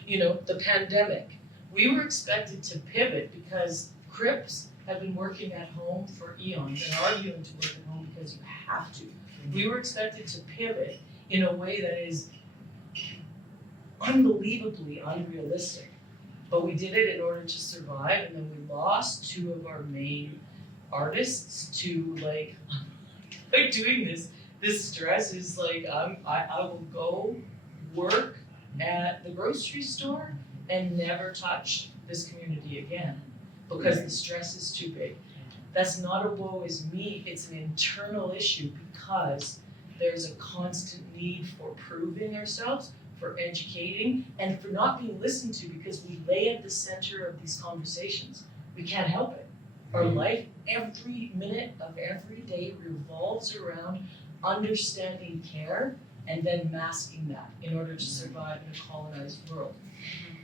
You know, the pandemic. We were expected to pivot because Crips have been working at home for eons and arguing to work at home because you have to. We were expected to pivot in a way that is unbelievably unrealistic. But we did it in order to survive, and then we lost 2 of our main artists to like doing this. This stress is like I will go work at the grocery store and never touch this community again because the stress is too big. That's not a woe is me, it's an internal issue because there's a constant need for proving ourselves, for educating, and for not being listened to because we lay at the center of these conversations. We can't help it. Our life, every minute of every day revolves around understanding care and then masking that in order to survive in a colonized world.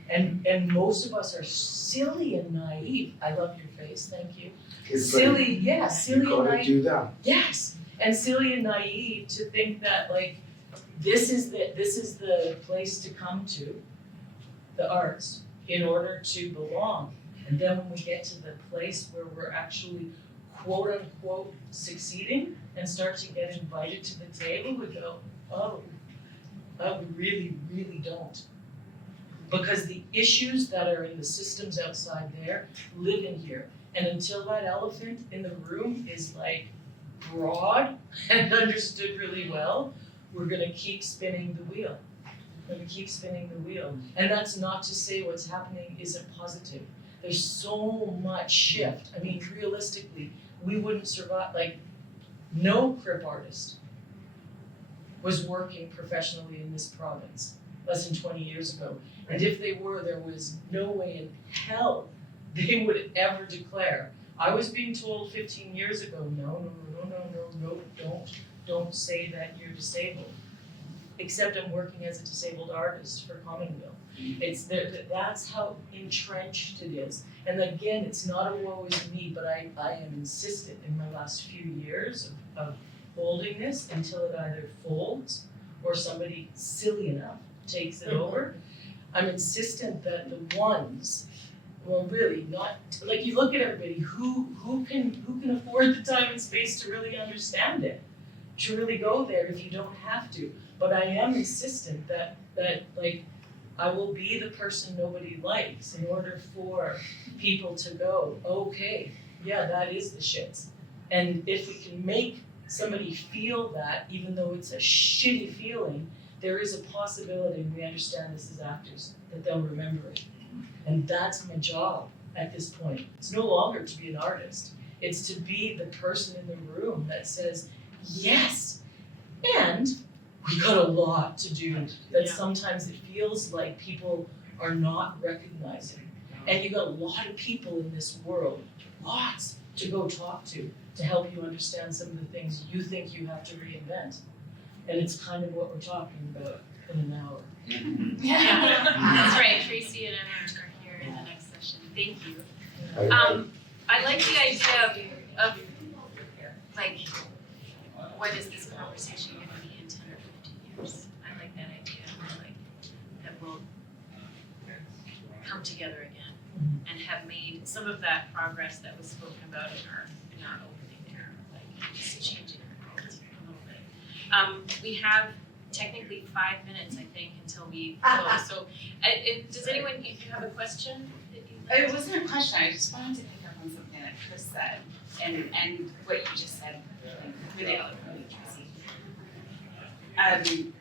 And most of us are silly and naive. I love your face, thank you. Silly, yeah, silly and naive. You gotta do that. Yes, and silly and naive to think that like this is the place to come to, the arts, in order to belong. And then when we get to the place where we're actually quote unquote succeeding and start to get invited to the table, we go, oh, we really, really don't. Because the issues that are in the systems outside there live in here. And until that elephant in the room is like broad and understood really well, we're gonna keep spinning the wheel. We're gonna keep spinning the wheel. And that's not to say what's happening isn't positive. There's so much shift. I mean, realistically, we wouldn't survive, like, no Crip artist was working professionally in this province less than 20 years ago. And if they were, there was no way in hell they would ever declare. I was being told 15 years ago, no, don't say that you're disabled. Except I'm working as a disabled artist for Commonweal. It's that's how entrenched it is. And again, it's not a woe is me, but I am insistent in my last few years of holding this until it either folds or somebody silly enough takes it over. I'm insistent that the ones, well really not, like you look at everybody, who can afford the time and space to really understand it, to really go there if you don't have to. But I am insistent that like I will be the person nobody likes in order for people to go, okay, yeah, that is the shits. And if we can make somebody feel that, even though it's a shitty feeling, there is a possibility, and we understand this as actors, that they'll remember it. And that's my job at this point. It's no longer to be an artist. It's to be the person in the room that says, yes, and we got a lot to do that sometimes it feels like people are not recognizing. And you got a lot of people in this world, lots to go talk to help you understand some of the things you think you have to reinvent. And it's kind of what we're talking about in an hour. Yeah, that's right. Tracy and Emma are here in the next session. Thank you. I like the idea of like, what is this conversation going to be in 10 or 15 years? I like that idea. I like that we'll come together again and have made some of that progress that was spoken about in our opening there, like just changing our world a little bit. We have technically 5 minutes, I think, until we close. So, does anyone, if you have a question? It wasn't a question, I just wanted to pick up on something that Chris said and what you just said, like, really eloquently, Tracy.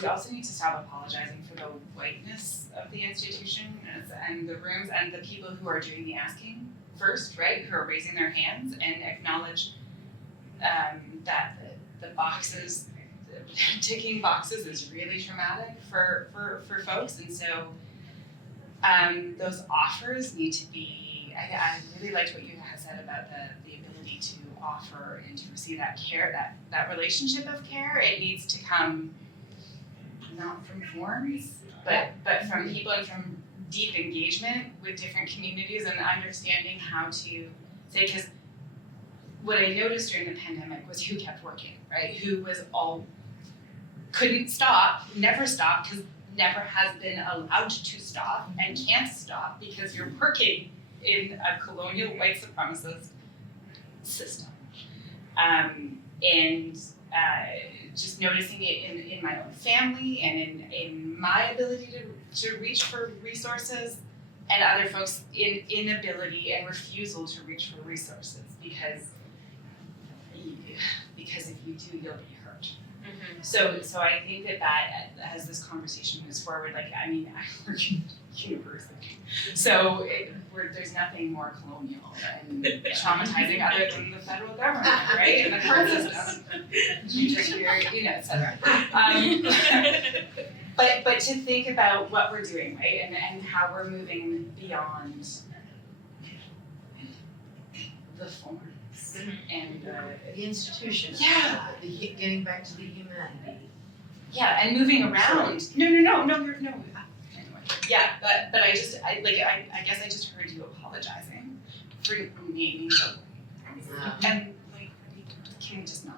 We also need to stop apologizing for the whiteness of the institution and the rooms and the people who are doing the asking first, right? Who are raising their hands and acknowledge that the boxes, ticking boxes is really traumatic for folks, and so those offers need to be, I really liked what you had said about the ability to offer and to receive that care, that relationship of care. It needs to come not from forms, but from people and from deep engagement with different communities and understanding how to say, because what I noticed during the pandemic was who kept working, right? Who was couldn't stop, never stopped, because never has been allowed to stop and can't stop because you're working in a colonial white supremacist system. Just noticing it in my own family and in my ability to reach for resources, and other folks' inability and refusal to reach for resources because if you do, you'll be hurt. So I think that as this conversation moves forward, like, I mean, I work in university, so there's nothing more colonial and traumatizing other than the federal government, right, and the court system, et cetera. But to think about what we're doing, right, and how we're moving beyond the forms and The institution. Yeah. Getting back to the humanity. yeah, and moving around. No. Anyway, yeah, but I guess I just heard you apologizing for naming the and like, can we just not?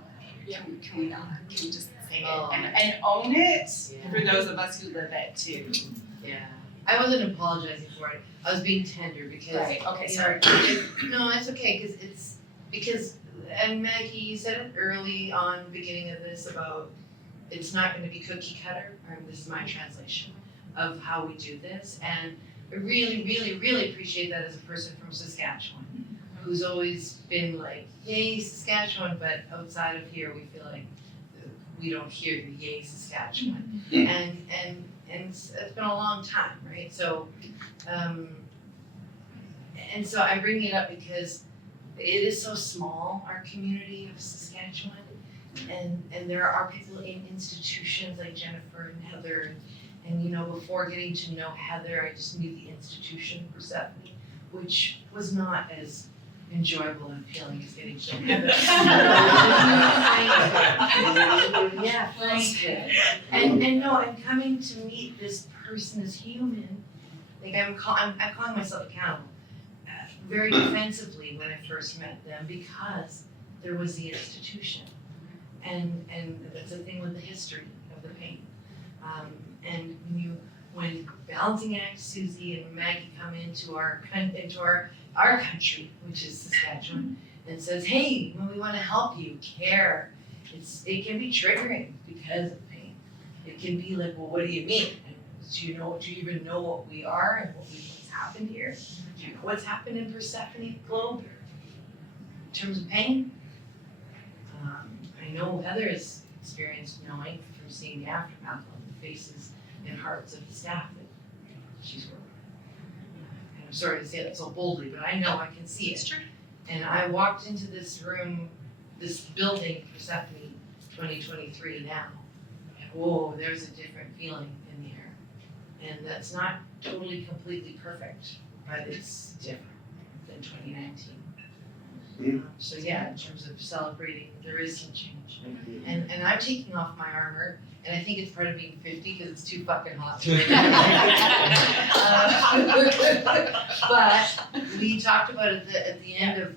Can we not? Can we just say it and own it for those of us who live it too? Yeah. I wasn't apologizing for it. I was being tender because Right. Okay. you Sorry. know, no, it's okay because and Maggie, you said it early on beginning of this about it's not going to be cookie cutter. Or this is my translation of how we do this, and I really, really, really appreciate that as a person from Saskatchewan, who's always been like, yay Saskatchewan, but outside of here we feel like we don't hear the yay Saskatchewan, and it's been a long time, right? So, and so I bring it up because it is so small, our community of Saskatchewan, And there are people in institutions like Jennifer and Heather, and you know, before getting to know Heather, I just knew the institution Persephone, which was not as enjoyable and appealing as getting to know Heather. Yeah, thank you. And no, I'm coming to meet this person as human. Like I'm calling myself accountable. Very defensively when I first met them because there was the institution. And that's the thing with the history of the pain. And when Balancing Act, Susie and Maggie come into our country, which is Saskatchewan, and says, hey, when we want to help you, care. It can be triggering because of pain. It can be like, well, what do you mean? Do you even know what we are and what's happened here? Do you know what's happened in Persephone Globe in terms of pain? I know Heather has experienced knowing from seeing the aftermath on the faces and hearts of the staff that she's working with. And I'm sorry to say that so boldly, but I know I can see it. It's true. And I walked into this room, this building, Persephone 2023 now, and whoa, there's a different feeling in the air. And that's not totally completely perfect, but it's different than 2019. So yeah, in terms of celebrating, there is some change. And I'm taking off my armor, and I think it's part of being 50 because it's too fucking hot. But we talked about it at the end of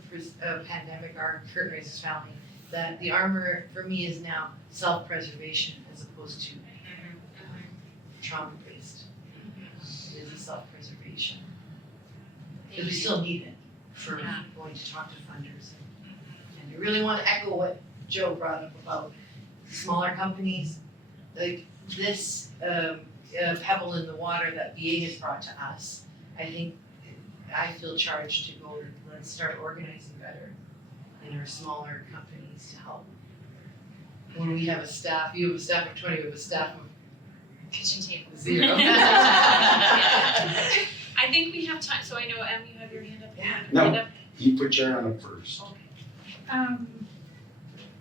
pandemic, our curtain raisers family, that the armor for me is now self-preservation as opposed to trauma-based. It is a self-preservation. Because we still need it for going to talk to funders. And I really want to echo what Joe brought up about smaller companies. Like this pebble in the water that VA has brought to us, I feel charged to go, let's start organizing better in our smaller companies to help. When we have a staff, you have a staff of 20, we have a staff of Kitchen table. 0. I think we have time, so I know, Em, you have your hand up. No. You put your hand up first. I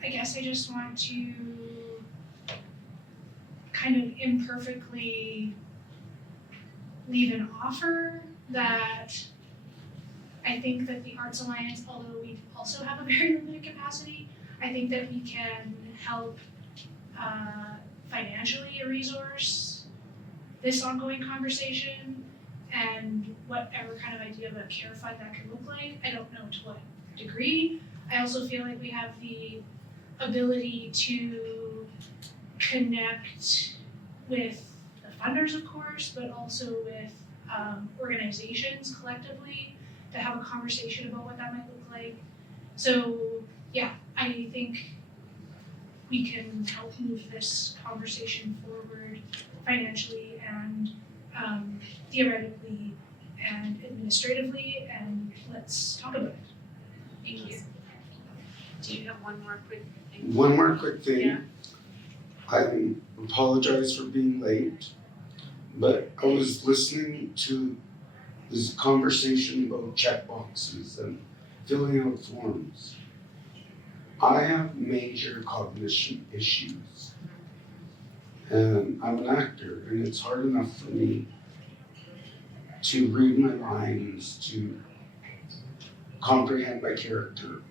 guess I just want to kind of imperfectly leave an offer that I think that the Arts Alliance, although we also have a very limited capacity, I think that we can help financially resource this ongoing conversation and whatever kind of idea of a care fund that could look like. I don't know to what degree. I also feel like we have the ability to connect with the funders, of course, but also with organizations collectively to have a conversation about what that might look like. So yeah, I think we can help move this conversation forward financially and theoretically and administratively, and let's talk about it. Thank you. Do you have one more quick thing? One more quick thing. Yeah. I apologize for being late, but I was listening to this conversation about checkboxes and filling out forms. I have major cognition issues. And I'm an actor, and it's hard enough for me to read my lines, to comprehend my character.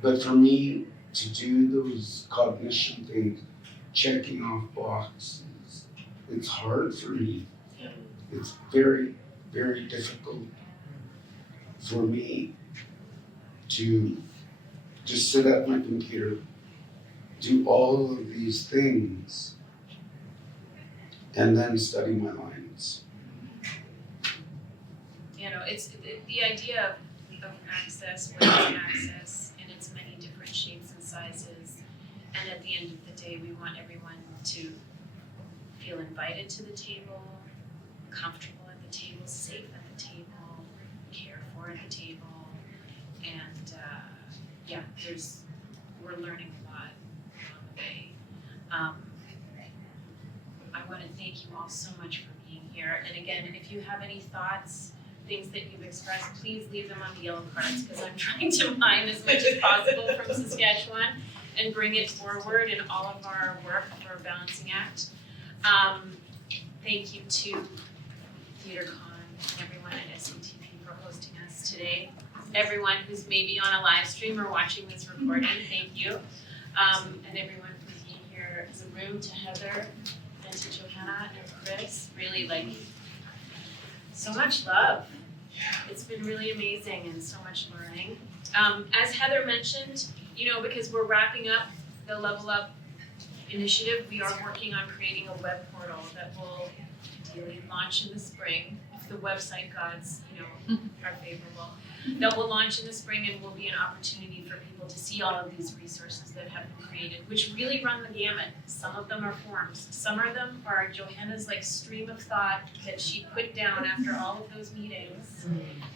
But for me to do those cognition things, checking off boxes, it's hard for me. It's very, very difficult for me to just sit at my computer, do all of these things, and then study my lines. You know, it's the idea of access, where it's access in its many different shapes and sizes. And at the end of the day, we want everyone to feel invited to the table, comfortable at the table, safe at the table, cared for at the table. And we're learning a lot along the way. I want to thank you all so much for being here. And again, if you have any thoughts, things that you've expressed, please leave them on the yellow cards because I'm trying to mine as much as possible from Saskatchewan. and bring it forward in all of our work for Balancing Act. Thank you to TheatreCon and everyone at SATP for hosting us today. Everyone who's maybe on a live stream or watching this recording, thank you. And everyone for being here as a room, to Heather and to Johanna and Chris, really like so much love. It's been really amazing and so much learning. As Heather mentioned, because we're wrapping up the Level Up initiative, we are working on creating a web portal that will ideally launch in the spring, if the website gods, are favorable. That will launch in the spring and will be an opportunity for people to see all of these resources that have been created, which really run the gamut. Some of them are forms, some of them are Johanna's stream of thought that she put down after all of those meetings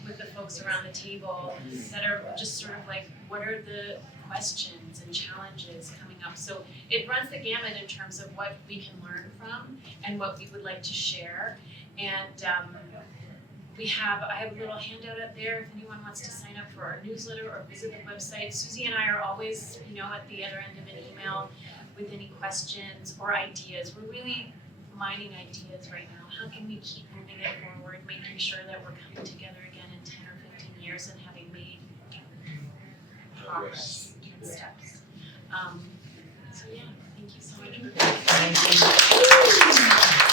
with the folks around the table that are just sort of what are the questions and challenges coming up. So it runs the gamut in terms of what we can learn from and what we would like to share. And I have a little handout up there if anyone wants to sign up for our newsletter or visit the website. Susie and I are always, at the other end of an email with any questions or ideas. We're really mining ideas right now. How can we keep moving it forward, making sure that we're coming together again in 10 or 15 years and having made progress and steps. So yeah, thank you so much for being here. Thank you.